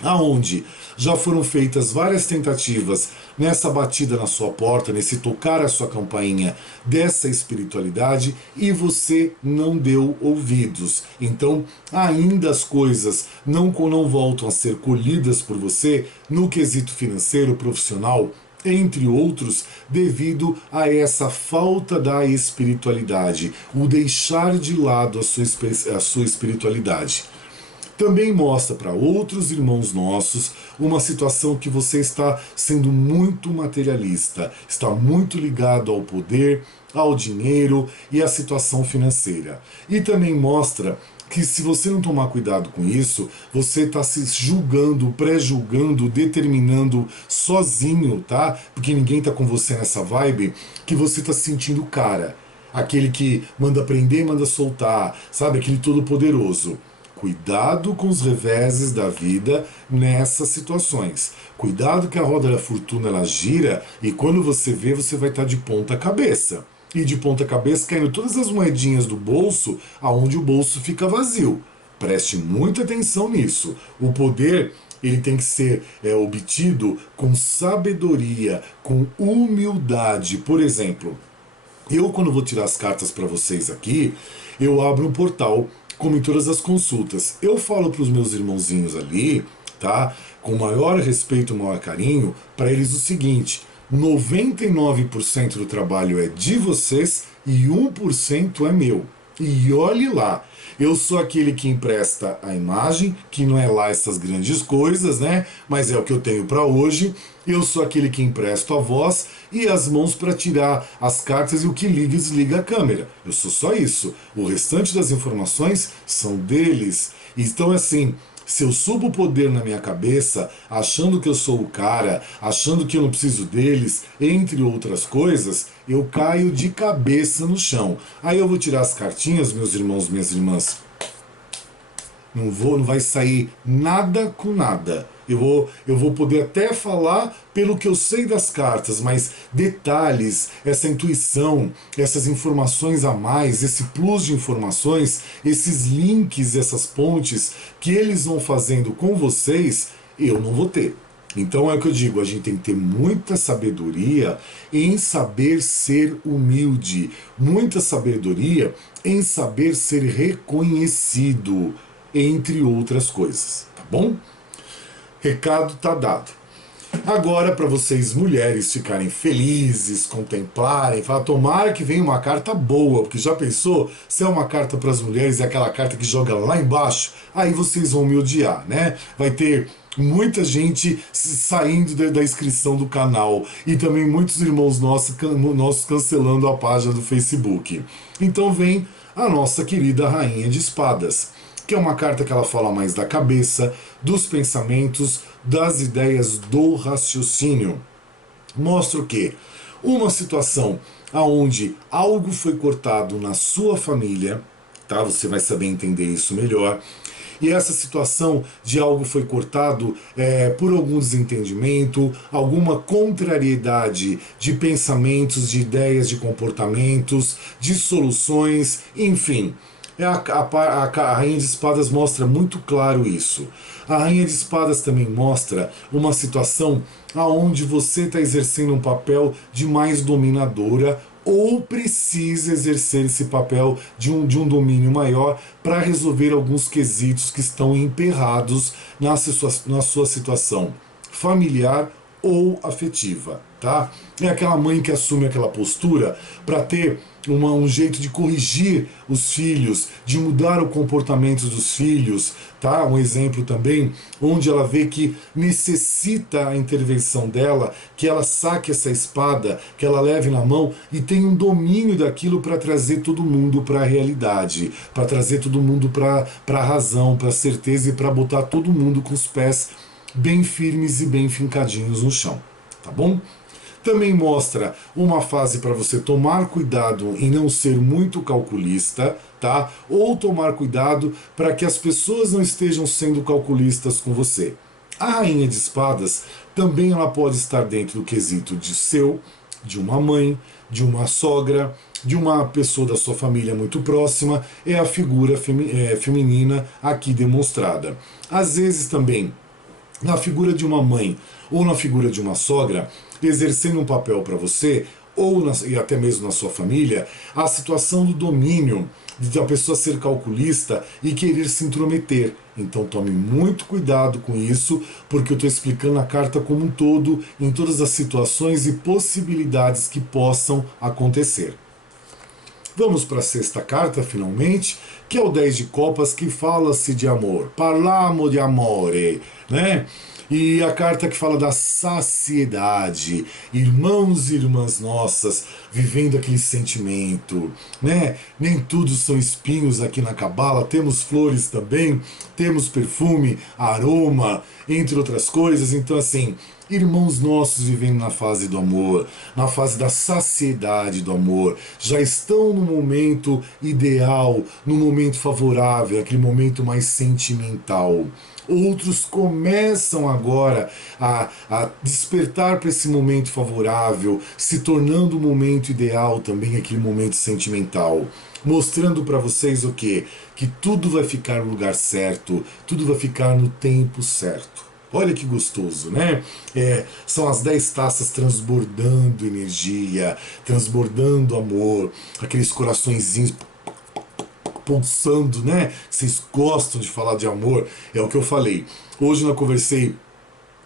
Aonde já foram feitas várias tentativas nessa batida na sua porta, nesse tocar a sua campainha dessa espiritualidade, e você não deu ouvidos. Então, ainda as coisas não voltam a ser colhidas por você no quesito financeiro, profissional, entre outros, devido a essa falta da espiritualidade, o deixar de lado a sua espiritualidade. Também mostra para outros irmãos nossos uma situação que você está sendo muito materialista, está muito ligado ao poder, ao dinheiro e à situação financeira. E também mostra que se você não tomar cuidado com isso, você está se julgando, pré-julgando, determinando sozinho, tá? Porque ninguém está com você nessa vibe, que você está se sentindo cara. aquele que manda prender e manda soltar, sabe? Aquele todo-poderoso. Cuidado com os reveses da vida nessas situações. Cuidado que a roda da fortuna ela gira e quando você vê, você vai estar de ponta cabeça. E de ponta cabeça caindo todas as moedinhas do bolso, aonde o bolso fica vazio. Preste muita atenção nisso. O poder ele tem que ser obtido com sabedoria, com humildade. Por exemplo, eu quando vou tirar as cartas para vocês aqui, eu abro um portal, como em todas as consultas. Eu falo para os meus irmãozinhos ali, tá? Com maior respeito, maior carinho, para eles o seguinte: 99% do trabalho é de vocês e 1% é meu. E olhe lá, eu sou aquele que empresta a imagem, que não é lá essas grandes coisas, né? Mas é o que eu tenho para hoje. Eu sou aquele que empresto a voz e as mãos para tirar as cartas e o que liga e desliga a câmera. Eu sou só isso. O restante das informações são deles. Então, assim, se eu subo o poder na minha cabeça, achando que eu sou o cara, achando que eu não preciso deles, entre outras coisas, eu caio de cabeça no chão. Aí eu vou tirar as cartinhas, meus irmãos, minhas irmãs. Não vai sair nada com nada. Eu vou poder até falar pelo que eu sei das cartas, mas detalhes, essa intuição, essas informações a mais, esse plus de informações, esses links, essas pontes que eles vão fazendo com vocês, eu não vou ter. Então é o que eu digo, a gente tem que ter muita sabedoria em saber ser humilde, muita sabedoria em saber ser reconhecido, entre outras coisas, tá bom? Recado tá dado. Agora, para vocês mulheres ficarem felizes, contemplarem, falar, tomara que venha uma carta boa, porque já pensou, se é uma carta para as mulheres, é aquela carta que joga lá embaixo, aí vocês vão me odiar, né? Vai ter muita gente saindo da inscrição do canal e também muitos irmãos nossos cancelando a página do Facebook. Então vem a nossa querida Rainha de Espadas, que é uma carta que ela fala mais da cabeça, dos pensamentos, das ideias, do raciocínio. Mostra o quê? Uma situação onde algo foi cortado na sua família, tá? Você vai saber entender isso melhor. E essa situação de algo foi cortado por algum desentendimento, alguma contrariedade de pensamentos, de ideias, de comportamentos, de soluções, enfim. A Rainha de Espadas mostra muito claro isso. A Rainha de Espadas também mostra uma situação onde você está exercendo um papel de mais dominadora ou precisa exercer esse papel de um domínio maior para resolver alguns quesitos que estão emperrados na sua situação familiar ou afetiva, tá? É aquela mãe que assume aquela postura para ter um jeito de corrigir os filhos, de mudar o comportamento dos filhos, tá? Um exemplo também, onde ela vê que necessita a intervenção dela, que ela saque essa espada, que ela leve na mão e tenha um domínio daquilo para trazer todo mundo para a realidade, para trazer todo mundo para a razão, para a certeza e para botar todo mundo com os pés bem firmes e bem fincadinhos no chão, tá bom? Também mostra uma fase para você tomar cuidado em não ser muito calculista, tá? Ou tomar cuidado para que as pessoas não estejam sendo calculistas com você. A Rainha de Espadas também ela pode estar dentro do quesito de uma mãe, de uma sogra, de uma pessoa da sua família muito próxima, é a figura feminina aqui demonstrada. Às vezes também na figura de uma mãe ou na figura de uma sogra, exercendo um papel para você, e até mesmo na sua família, a situação do domínio, de a pessoa ser calculista e querer se intrometer. Então tome muito cuidado com isso, porque eu estou explicando a carta como um todo, em todas as situações e possibilidades que possam acontecer. Vamos para a sexta carta, finalmente, que é o 10 de copas, que fala-se de amor. Parliamo di amore, né? E a carta que fala da saciedade, irmãos e irmãs nossas, vivendo aquele sentimento, né? Nem tudo são espinhos aqui na cabala, temos flores também, temos perfume, aroma, entre outras coisas. Então, assim, irmãos nossos vivendo na fase do amor, na fase da saciedade do amor, já estão no momento ideal, no momento favorável, aquele momento mais sentimental. Outros começam agora a despertar para esse momento favorável, se tornando o momento ideal também, aquele momento sentimental. Mostrando para vocês o quê? Que tudo vai ficar no lugar certo, tudo vai ficar no tempo certo. Olha que gostoso, né? São as 10 taças transbordando energia, transbordando amor, aqueles coraçõezinhos pulsando, né? Vocês gostam de falar de amor, é o que eu falei. Hoje eu conversei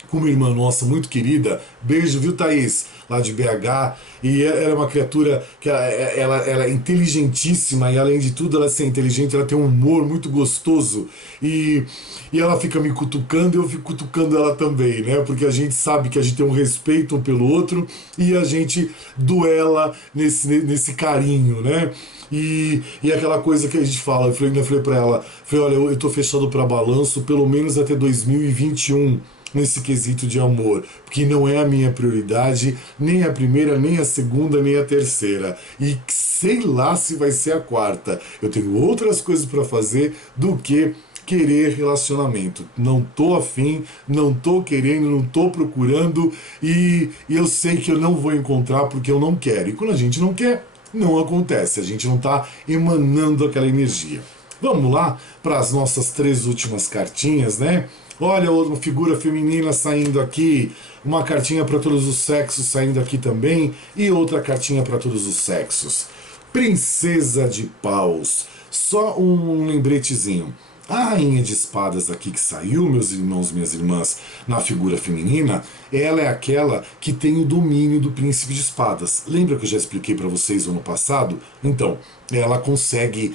com uma irmã nossa muito querida, beijo, viu, Thaís, lá de BH, e ela é uma criatura que ela é inteligentíssima, e além de tudo ela ser inteligente, ela tem um humor muito gostoso, e ela fica me cutucando e eu fico cutucando ela também, né, porque a gente sabe que a gente tem um respeito um pelo outro, e a gente duela nesse carinho, né. E aquela coisa que a gente fala, eu ainda falei pra ela, olha, eu tô fechado para balanço pelo menos até 2021 nesse quesito de amor, porque não é a minha prioridade, nem a primeira, nem a segunda, nem a terceira, e sei lá se vai ser a quarta. Eu tenho outras coisas para fazer do que querer relacionamento. Não tô afim, não tô querendo, não tô procurando, e eu sei que eu não vou encontrar porque eu não quero. E quando a gente não quer, não acontece, a gente não está emanando aquela energia. Vamos lá para as nossas 3 últimas cartinhas, né? Olha, uma figura feminina saindo aqui, uma cartinha para todos os sexos saindo aqui também, e outra cartinha para todos os sexos. Princesa de Paus. Só um lembretezinho. A rainha de espadas aqui que saiu, meus irmãos, minhas irmãs, na figura feminina, ela é aquela que tem o domínio do príncipe de espadas. Lembra que eu já expliquei para vocês no ano passado? Então, ela consegue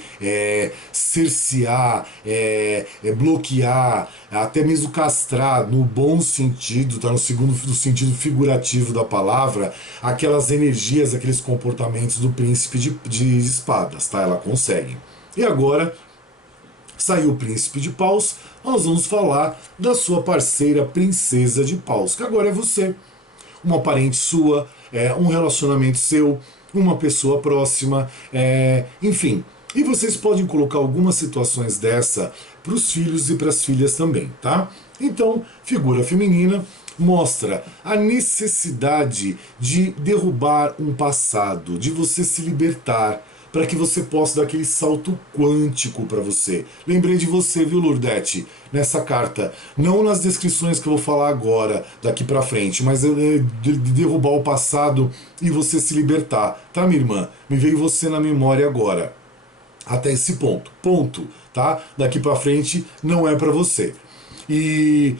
cercear, bloquear, até mesmo castrar, no bom sentido, tá no sentido figurativo da palavra, aquelas energias, aqueles comportamentos do príncipe de espadas, tá? Ela consegue. E agora saiu o príncipe de paus, nós vamos falar da sua parceira princesa de paus, que agora é você, uma parente sua, um relacionamento seu, uma pessoa próxima, enfim. E vocês podem colocar algumas situações dessa para os filhos e para as filhas também, tá? Então, figura feminina mostra a necessidade de derrubar um passado, de você se libertar, para que você possa dar aquele salto quântico para você. Lembrei de você, viu, Lourdete, nessa carta. Não nas descrições que eu vou falar agora, daqui para frente, mas de derrubar o passado e você se libertar. Tá, minha irmã? Me veio você na memória agora. Até esse ponto, tá? Daqui para frente não é para você. E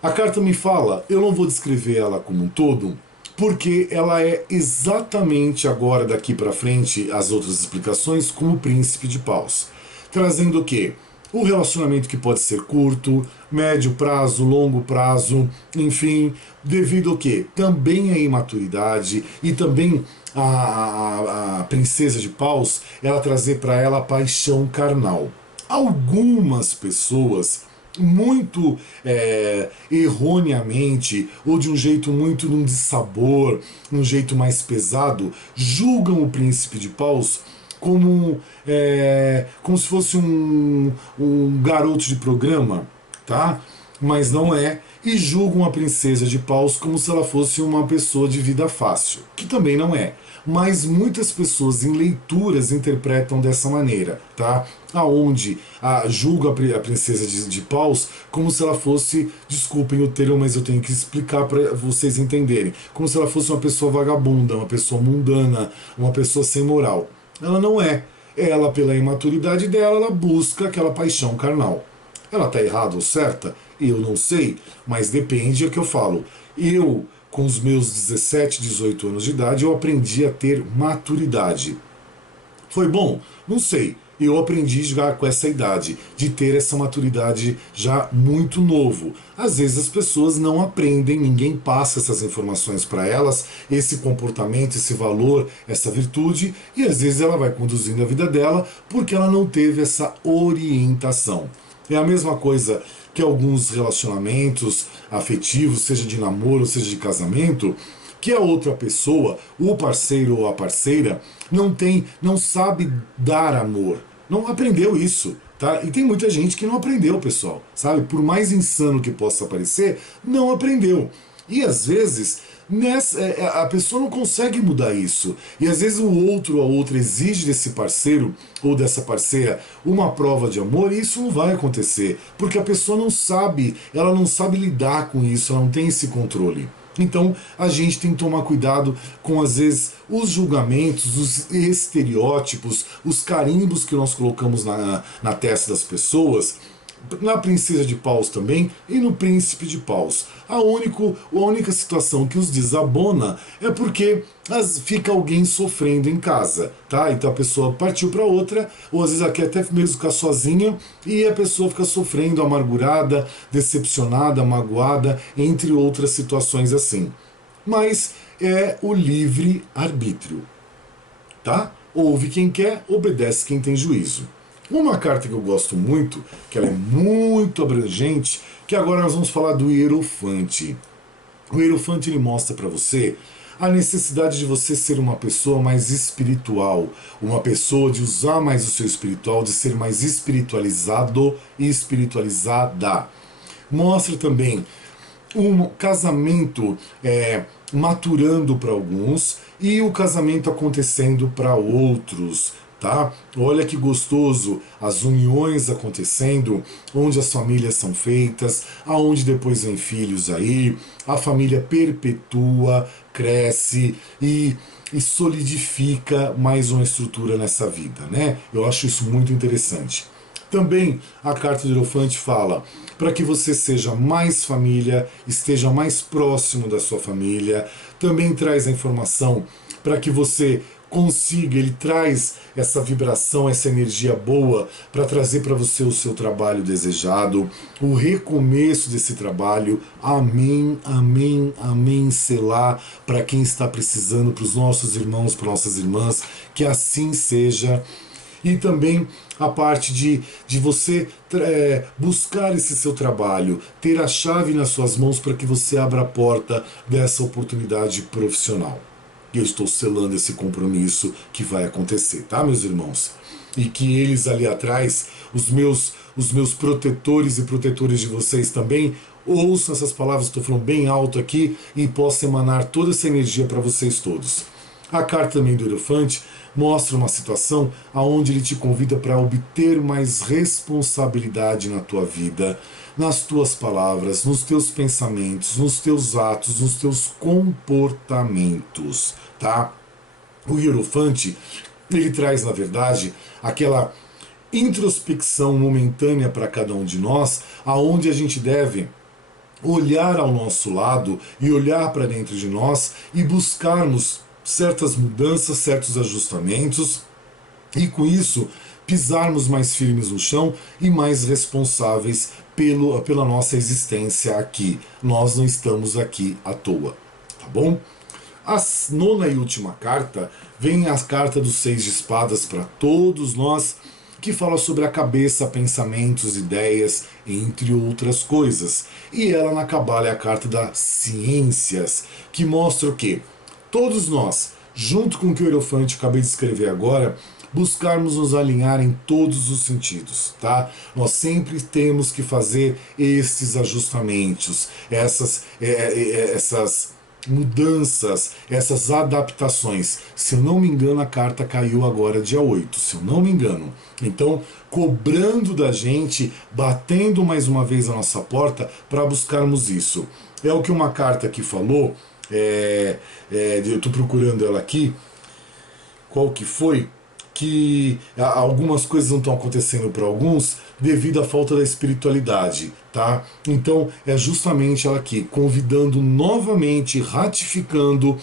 a carta me fala, eu não vou descrever ela como um todo, porque ela é exatamente agora, daqui para frente, as outras explicações, como o príncipe de paus. Trazendo o quê? O relacionamento que pode ser curto, médio prazo, longo prazo, enfim, devido ao quê? Também a imaturidade e também a princesa de paus, ela trazer para ela a paixão carnal. Algumas pessoas muito erroneamente ou de um jeito muito num dissabor, num jeito mais pesado, julgam o príncipe de paus como se fosse um garoto de programa, tá? Mas não é, e julgam a princesa de paus como se ela fosse uma pessoa de vida fácil, que também não é. Mas muitas pessoas em leituras interpretam dessa maneira, tá? Aonde julga a princesa de paus como se ela fosse, desculpem o termo, mas eu tenho que explicar para vocês entenderem, como se ela fosse uma pessoa vagabunda, uma pessoa mundana, uma pessoa sem moral. Ela não é. Ela, pela imaturidade dela, ela busca aquela paixão carnal. Ela está errada ou certa? Eu não sei, mas depende, é o que eu falo. Eu, com os meus 17, 18 anos de idade, eu aprendi a ter maturidade. Foi bom? Não sei. Eu aprendi já com essa idade, de ter essa maturidade já muito novo. Às vezes as pessoas não aprendem, ninguém passa essas informações para elas, esse comportamento, esse valor, essa virtude, e às vezes ela vai conduzindo a vida dela porque ela não teve essa orientação. É a mesma coisa que alguns relacionamentos afetivos, seja de namoro, seja de casamento, que a outra pessoa, o parceiro ou a parceira, não sabe dar amor. Não aprendeu isso, tá? E tem muita gente que não aprendeu, pessoal, sabe? Por mais insano que possa parecer, não aprendeu. E às vezes a pessoa não consegue mudar isso. E às vezes o outro ou a outra exige desse parceiro ou dessa parceira uma prova de amor e isso não vai acontecer. Porque a pessoa não sabe, ela não sabe lidar com isso, ela não tem esse controle. Então a gente tem que tomar cuidado com, às vezes, os julgamentos, os estereótipos, os carimbos que nós colocamos na testa das pessoas, na princesa de paus também e no príncipe de paus. A única situação que os desabona é porque fica alguém sofrendo em casa, tá? Então a pessoa partiu para outra, ou às vezes ela quer até mesmo ficar sozinha, e a pessoa fica sofrendo, amargurada, decepcionada, magoada, entre outras situações assim. Mas é o livre-arbítrio, tá? Ouve quem quer, obedece quem tem juízo. Uma carta que eu gosto muito, que ela é muito abrangente, que agora nós vamos falar do Hierofante. O Hierofante ele mostra para você a necessidade de você ser uma pessoa mais espiritual, uma pessoa de usar mais o seu espiritual, de ser mais espiritualizado e espiritualizada. Mostra também um casamento maturando para alguns e o casamento acontecendo para outros. Tá? Olha que gostoso, as uniões acontecendo, onde as famílias são feitas, aonde depois vem filhos aí, a família perpetua, cresce e solidifica mais uma estrutura nessa vida, né? Eu acho isso muito interessante. Também a carta do Hierofante fala para que você seja mais família, esteja mais próximo da sua família. Também traz a informação para que você consiga, ele traz essa vibração, essa energia boa para trazer para você o seu trabalho desejado, o recomeço desse trabalho. Amém, amém, amém, selá, para quem está precisando, para os nossos irmãos, para nossas irmãs, que assim seja. E também a parte de você buscar esse seu trabalho, ter a chave nas suas mãos para que você abra a porta dessa oportunidade profissional. E eu estou selando esse compromisso que vai acontecer, tá, meus irmãos? E que eles ali atrás, os meus protetores e protetores de vocês também, ouçam essas palavras, estou falando bem alto aqui, e possam emanar toda essa energia para vocês todos. A carta também do Hierofante mostra uma situação onde ele te convida para obter mais responsabilidade na tua vida, nas tuas palavras, nos teus pensamentos, nos teus atos, nos teus comportamentos, tá? O Hierofante, ele traz, na verdade, aquela introspecção momentânea para cada um de nós, aonde a gente deve olhar ao nosso lado e olhar para dentro de nós e buscarmos certas mudanças, certos ajustamentos, e com isso pisarmos mais firmes no chão e mais responsáveis pela nossa existência aqui. Nós não estamos aqui à toa, tá bom? A nona e última carta vem a carta dos 6 de espadas para todos nós, que fala sobre a cabeça, pensamentos, ideias, entre outras coisas. E ela na Cabala é a carta das ciências, que mostra o quê? Todos nós, junto com o que o Hierofante acabei de escrever agora, buscarmos nos alinhar em todos os sentidos, tá? Nós sempre temos que fazer esses ajustamentos, essas mudanças, essas adaptações. Se eu não me engano, a carta caiu agora dia 8, se eu não me engano. Então, cobrando da gente, batendo mais uma vez a nossa porta para buscarmos isso. É o que uma carta aqui falou, eu estou procurando ela aqui, qual que foi? que algumas coisas não estão acontecendo para alguns devido à falta da espiritualidade, tá? Então é justamente ela aqui convidando novamente, ratificando,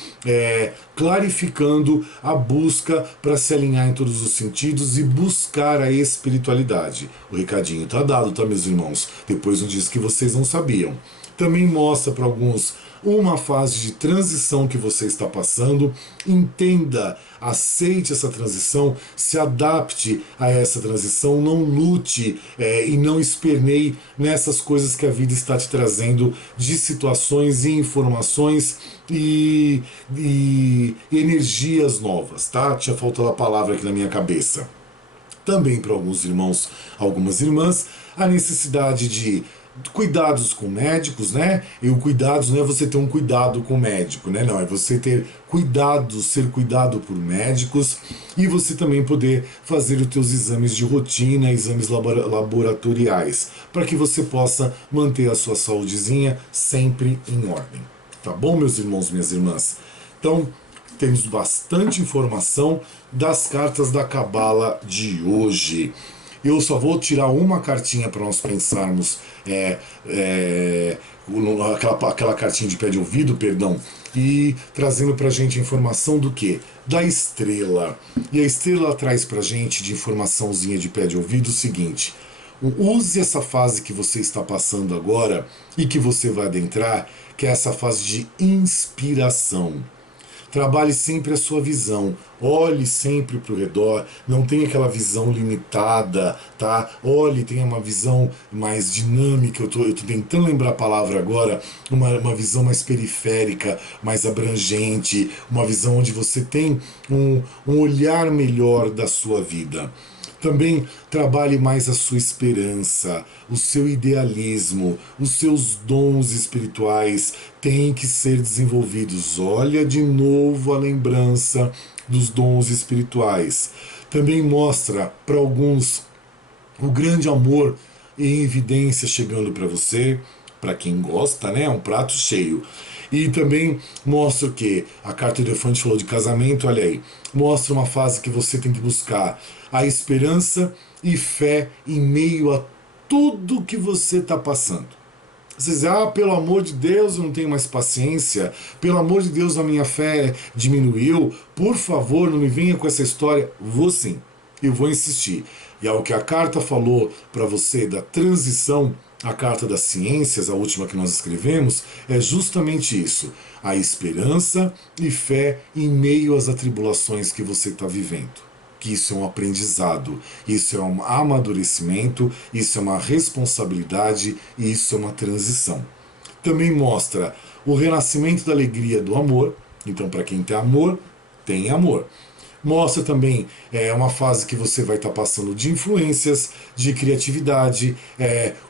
clarificando a busca para se alinhar em todos os sentidos e buscar a espiritualidade. O recadinho tá dado, tá, meus irmãos? Depois não diz que vocês não sabiam. Também mostra para alguns uma fase de transição que você está passando. Entenda, aceite essa transição, se adapte a essa transição, não lute e não esperneie nessas coisas que a vida está te trazendo de situações e informações e energias novas, tá? Tinha faltado a palavra aqui na minha cabeça. Também para alguns irmãos, algumas irmãs, a necessidade de cuidados com médicos, né? E o cuidados não é você ter um cuidado com o médico, né? Não, é você ter cuidado, ser cuidado por médicos e você também poder fazer os teus exames de rotina, exames laboratoriais, para que você possa manter a sua saúdezinha sempre em ordem. Tá bom, meus irmãos, minhas irmãs? Então, temos bastante informação das cartas da Cabala de hoje. Eu só vou tirar uma cartinha para nós pensarmos, aquela cartinha de pé de ouvido, perdão, e trazendo para a gente informação do quê? Da estrela. E a estrela traz para a gente de informaçãozinha de pé de ouvido o seguinte: use essa fase que você está passando agora e que você vai adentrar, que é essa fase de inspiração. Trabalhe sempre a sua visão, olhe sempre para o redor, não tenha aquela visão limitada, tá? Olhe, tenha uma visão mais dinâmica, eu tô tentando lembrar a palavra agora, uma visão mais periférica, mais abrangente, uma visão onde você tem um olhar melhor da sua vida. Também trabalhe mais a sua esperança, o seu idealismo, os seus dons espirituais têm que ser desenvolvidos. Olha de novo a lembrança dos dons espirituais. Também mostra para alguns o grande amor em evidência chegando para você, para quem gosta, né? É um prato cheio. E também mostra o que? A carta do elefante falou de casamento, olha aí. Mostra uma fase que você tem que buscar a esperança e fé em meio a tudo que você está passando. Você diz, pelo amor de Deus, eu não tenho mais paciência. Pelo amor de Deus, a minha fé diminuiu. Por favor, não me venha com essa história. Vou sim, eu vou insistir. E ao que a carta falou para você da transição, a carta das ciências, a última que nós escrevemos, é justamente isso. A esperança e fé em meio às atribulações que você está vivendo. Que isso é um aprendizado, isso é um amadurecimento, isso é uma responsabilidade e isso é uma transição. Também mostra o renascimento da alegria do amor. Então, para quem tem amor, tem amor. Mostra também uma fase que você vai estar passando de influências, de criatividade,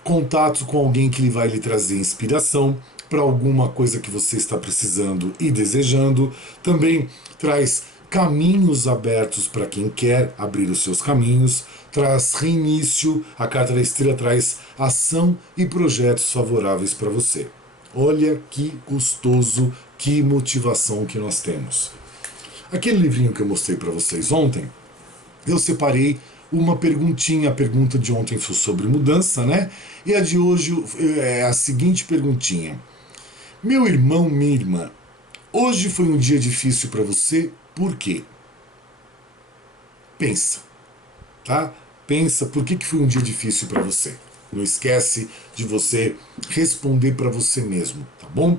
contato com alguém que vai lhe trazer inspiração para alguma coisa que você está precisando e desejando. Também traz caminhos abertos para quem quer abrir os seus caminhos, traz reinício, a carta da estrela traz ação e projetos favoráveis para você. Olha que gostoso, que motivação que nós temos. Aquele livrinho que eu mostrei para vocês ontem, eu separei uma perguntinha. A pergunta de ontem foi sobre mudança, né? E a de hoje é a seguinte perguntinha: meu irmão, minha irmã, hoje foi um dia difícil para você, por quê? Pensa, tá? Pensa por que foi um dia difícil para você. Não esquece de você responder para você mesmo, tá bom?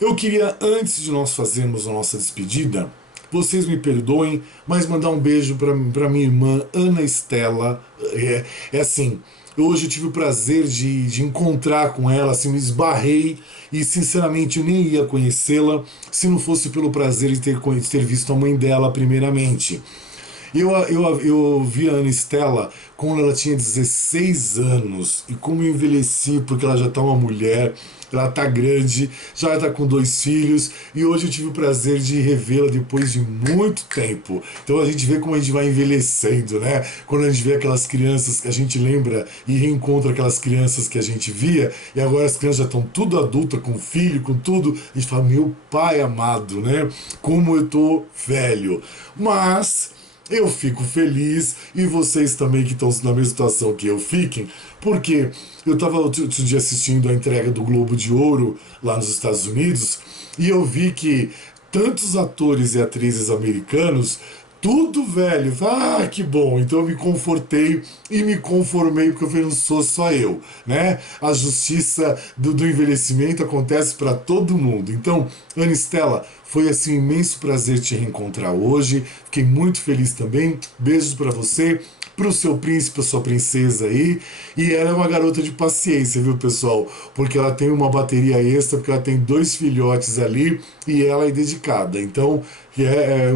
Eu queria, antes de nós fazermos a nossa despedida, vocês me perdoem, mas mandar um beijo para minha irmã Ana Estela. Assim, hoje eu tive o prazer de encontrar com ela, assim, me esbarrei e sinceramente eu nem ia conhecê-la se não fosse pelo prazer de ter visto a mãe dela primeiramente. Eu vi a Ana Estela quando ela tinha 16 anos e como eu envelheci, porque ela já está uma mulher, ela está grande, já está com 2 filhos e hoje eu tive o prazer de revê-la depois de muito tempo. Então a gente vê como a gente vai envelhecendo, né? Quando a gente vê aquelas crianças que a gente lembra e reencontra aquelas crianças que a gente via e agora as crianças já estão tudo adultas, com filho, com tudo, a gente fala, meu pai amado, né? Como eu tô velho. Mas eu fico feliz e vocês também que estão na mesma situação que eu fiquem, porque eu estava outro dia assistindo a entrega do Globo de Ouro lá nos Estados Unidos e eu vi que tantos atores e atrizes americanos, tudo velho. Ah, que bom. Então eu me confortei e me conformei, porque eu falei, não sou só eu, né? A justiça do envelhecimento acontece para todo mundo. Então, Ana Estela, foi assim um imenso prazer te reencontrar hoje. Fiquei muito feliz também. Beijos para você, pro seu príncipe, a sua princesa aí. E ela é uma garota de paciência, viu, pessoal? Porque ela tem uma bateria extra, porque ela tem 2 filhotes ali e ela é dedicada. Então,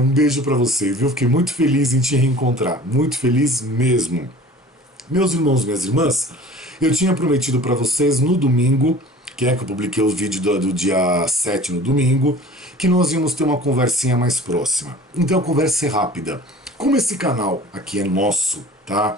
um beijo para você, viu? Fiquei muito feliz em te reencontrar. Muito feliz mesmo. Meus irmãos, minhas irmãs, eu tinha prometido para vocês no domingo, que é que eu publiquei o vídeo do dia 7 no domingo, que nós íamos ter uma conversinha mais próxima. Então a conversa é rápida. Como esse canal aqui é nosso, tá?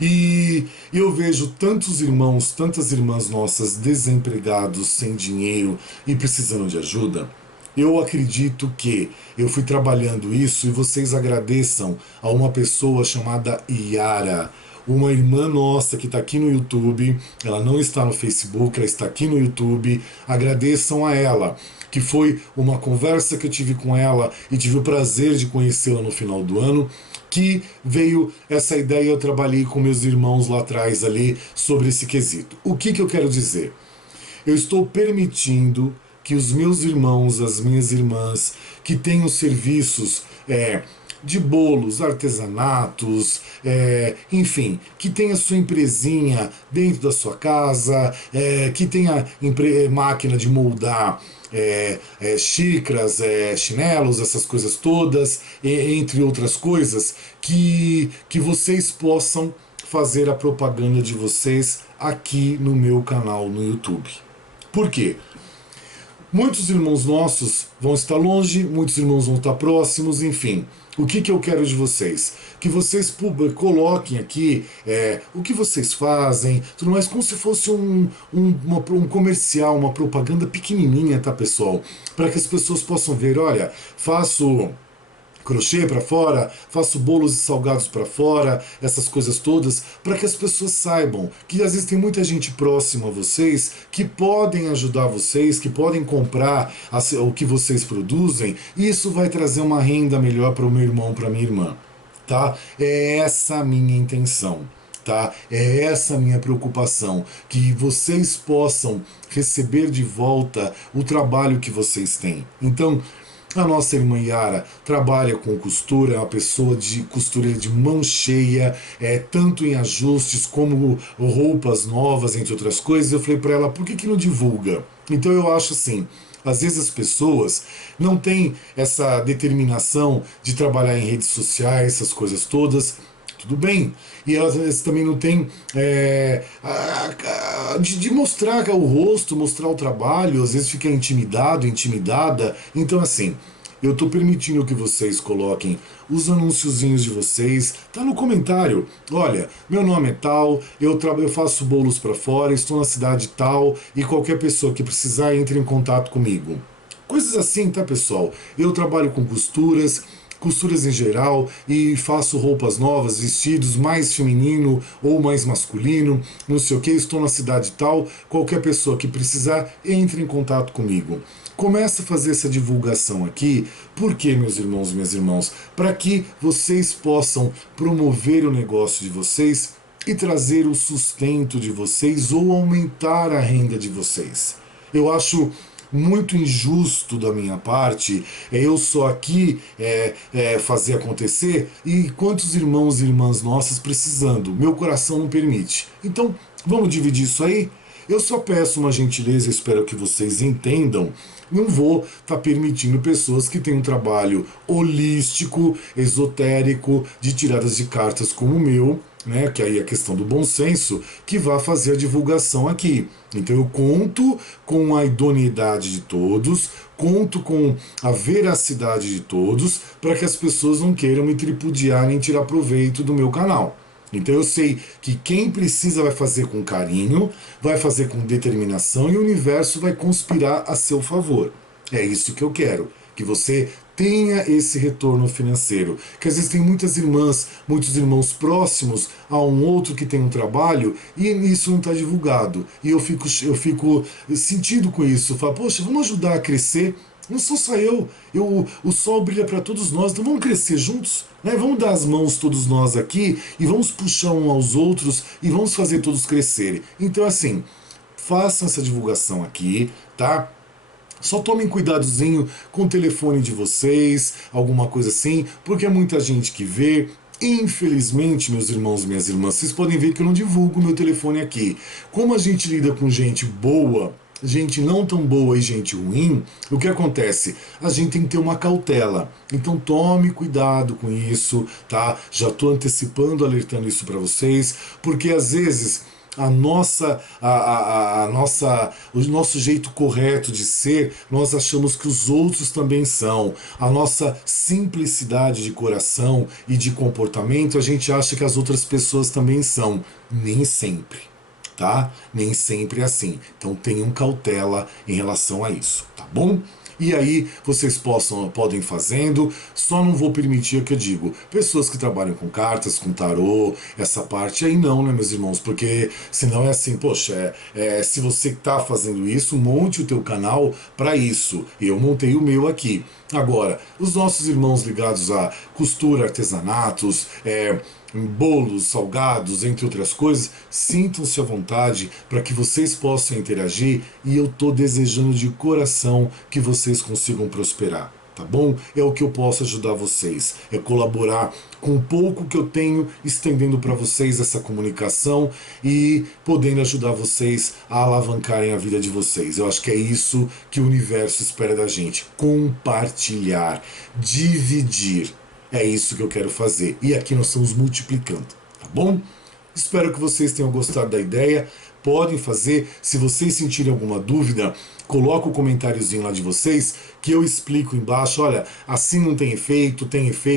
E eu vejo tantos irmãos, tantas irmãs nossas desempregados, sem dinheiro e precisando de ajuda. Eu acredito que eu fui trabalhando isso e vocês agradeçam a uma pessoa chamada Yara, uma irmã nossa que está aqui no YouTube. Ela não está no Facebook, ela está aqui no YouTube. Agradeçam a ela, que foi uma conversa que eu tive com ela e tive o prazer de conhecê-la no final do ano, que veio essa ideia. Eu trabalhei com meus irmãos lá atrás ali sobre esse quesito. O que eu quero dizer? Eu estou permitindo que os meus irmãos, as minhas irmãs, que tenham serviços de bolos, artesanatos, enfim, que tenha sua empresinha dentro da sua casa, que tenha máquina de moldar xícaras, chinelos, essas coisas todas, entre outras coisas, que vocês possam fazer a propaganda de vocês aqui no meu canal no YouTube. Por quê? Muitos irmãos nossos vão estar longe, muitos irmãos vão estar próximos, enfim. O que eu quero de vocês? Que vocês coloquem aqui o que vocês fazem, tudo mais, como se fosse um comercial, uma propaganda pequenininha, tá, pessoal? Para que as pessoas possam ver, olha, faço crochê para fora, faço bolos e salgados para fora, essas coisas todas, para que as pessoas saibam que às vezes tem muita gente próxima a vocês que podem ajudar vocês, que podem comprar o que vocês produzem, e isso vai trazer uma renda melhor para o meu irmão, para minha irmã, tá? É essa a minha intenção. Tá? É essa a minha preocupação, que vocês possam receber de volta o trabalho que vocês têm. Então, a nossa irmã Yara trabalha com costura, é uma pessoa de costureira de mão cheia, tanto em ajustes como roupas novas, entre outras coisas. Eu falei para ela, por que não divulga? Então eu acho assim, às vezes as pessoas não têm essa determinação de trabalhar em redes sociais, essas coisas todas. Tudo bem. E elas também não têm de mostrar o rosto, mostrar o trabalho, às vezes fica intimidado, intimidada. Então, assim, eu estou permitindo que vocês coloquem os anunciozinhos de vocês. Tá no comentário. Olha, meu nome é tal, eu faço bolos para fora, estou na cidade tal, e qualquer pessoa que precisar entre em contato comigo. Coisas assim, tá, pessoal? Eu trabalho com costuras em geral, e faço roupas novas, vestidos mais feminino ou mais masculino, não sei o que, estou na cidade tal, qualquer pessoa que precisar, entre em contato comigo. Começa a fazer essa divulgação aqui, por quê, meus irmãos e minhas irmãs? Para que vocês possam promover o negócio de vocês e trazer o sustento de vocês ou aumentar a renda de vocês. Eu acho muito injusto da minha parte eu só aqui fazer acontecer, e quantos irmãos e irmãs nossas precisando, meu coração não permite. Então vamos dividir isso aí. Eu só peço uma gentileza, espero que vocês entendam. Não vou estar permitindo pessoas que têm um trabalho holístico, esotérico, de tiradas de cartas como o meu, né, que aí é a questão do bom senso, que vá fazer a divulgação aqui. Então eu conto com a idoneidade de todos, conto com a veracidade de todos, para que as pessoas não queiram me tripudiar nem tirar proveito do meu canal. Então eu sei que quem precisa vai fazer com carinho, vai fazer com determinação, e o universo vai conspirar a seu favor. É isso que eu quero, que você tenha esse retorno financeiro. Que às vezes tem muitas irmãs, muitos irmãos próximos a um outro que tem um trabalho e isso não está divulgado. E eu fico sentido com isso. Falo, poxa, vamos ajudar a crescer. Não sou só eu, o sol brilha para todos nós, então vamos crescer juntos, né? Vamos dar as mãos todos nós aqui e vamos puxar um aos outros e vamos fazer todos crescerem. Então assim, façam essa divulgação aqui, tá? Só tomem cuidadozinho com o telefone de vocês, alguma coisa assim, porque é muita gente que vê. Infelizmente, meus irmãos e minhas irmãs, vocês podem ver que eu não divulgo meu telefone aqui. Como a gente lida com gente boa, gente não tão boa e gente ruim, o que acontece? A gente tem que ter uma cautela. Então tome cuidado com isso, tá? Já estou antecipando, alertando isso para vocês, porque às vezes o nosso jeito correto de ser, nós achamos que os outros também são. A nossa simplicidade de coração e de comportamento, a gente acha que as outras pessoas também são. Nem sempre, tá? Nem sempre é assim. Então tenham cautela em relação a isso, tá bom? E aí vocês podem fazendo, só não vou permitir o que eu digo. Pessoas que trabalham com cartas, com tarô, essa parte aí não, né, meus irmãos? Porque senão é assim, poxa, se você está fazendo isso, monte o teu canal para isso. Eu montei o meu aqui. Agora, os nossos irmãos ligados a costura, artesanatos, bolos, salgados, entre outras coisas, sintam-se à vontade para que vocês possam interagir e eu estou desejando de coração que vocês consigam prosperar, tá bom? É o que eu posso ajudar vocês, é colaborar com o pouco que eu tenho, estendendo para vocês essa comunicação e podendo ajudar vocês a alavancarem a vida de vocês. Eu acho que é isso que o universo espera da gente, compartilhar, dividir. É isso que eu quero fazer. E aqui nós estamos multiplicando, tá bom? Espero que vocês tenham gostado da ideia. Podem fazer. Se vocês sentirem alguma dúvida, coloca o comentáriozinho lá de vocês que eu explico embaixo. Olha, assim não tem efeito,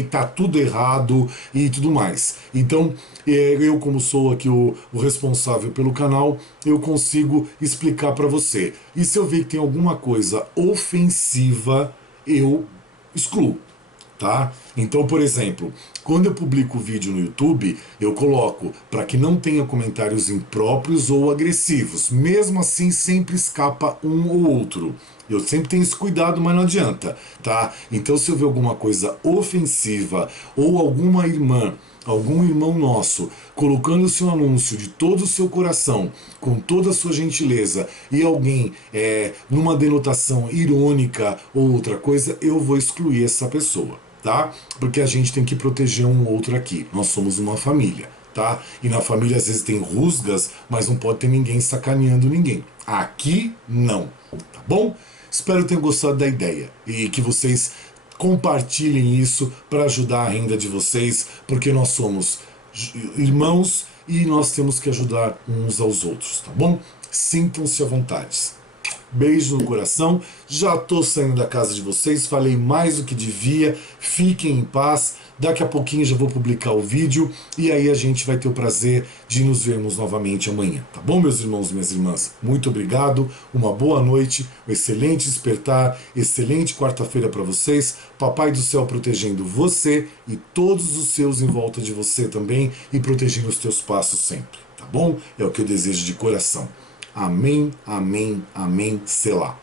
tá tudo errado e tudo mais. Então, eu como sou aqui o responsável pelo canal, eu consigo explicar para você. E se eu ver que tem alguma coisa ofensiva, eu excluo. Tá? Então, por exemplo, quando eu publico vídeo no YouTube, eu coloco para que não tenha comentários impróprios ou agressivos. Mesmo assim, sempre escapa um ou outro. Eu sempre tenho esse cuidado, mas não adianta, tá? Então, se eu ver alguma coisa ofensiva ou alguma irmã, algum irmão nosso, colocando o seu anúncio de todo o seu coração, com toda a sua gentileza, e alguém numa denotação irônica ou outra coisa, eu vou excluir essa pessoa, tá? Porque a gente tem que proteger um outro aqui. Nós somos uma família, tá? E na família às vezes tem rusgas, mas não pode ter ninguém sacaneando ninguém. Aqui não, tá bom? Espero que tenham gostado da ideia e que vocês compartilhem isso para ajudar a renda de vocês, porque nós somos irmãos e nós temos que ajudar uns aos outros, tá bom? Sintam-se à vontade. Beijo no coração. Já tô saindo da casa de vocês, falei mais do que devia. Fiquem em paz. Daqui a pouquinho já vou publicar o vídeo e aí a gente vai ter o prazer de nos vermos novamente amanhã. Tá bom, meus irmãos e minhas irmãs? Muito obrigado, uma boa noite, um excelente despertar, excelente quarta-feira para vocês. Papai do céu protegendo você e todos os seus em volta de você também e protegendo os teus passos sempre. Tá bom? É o que eu desejo de coração. Amém, amém, amém, selá.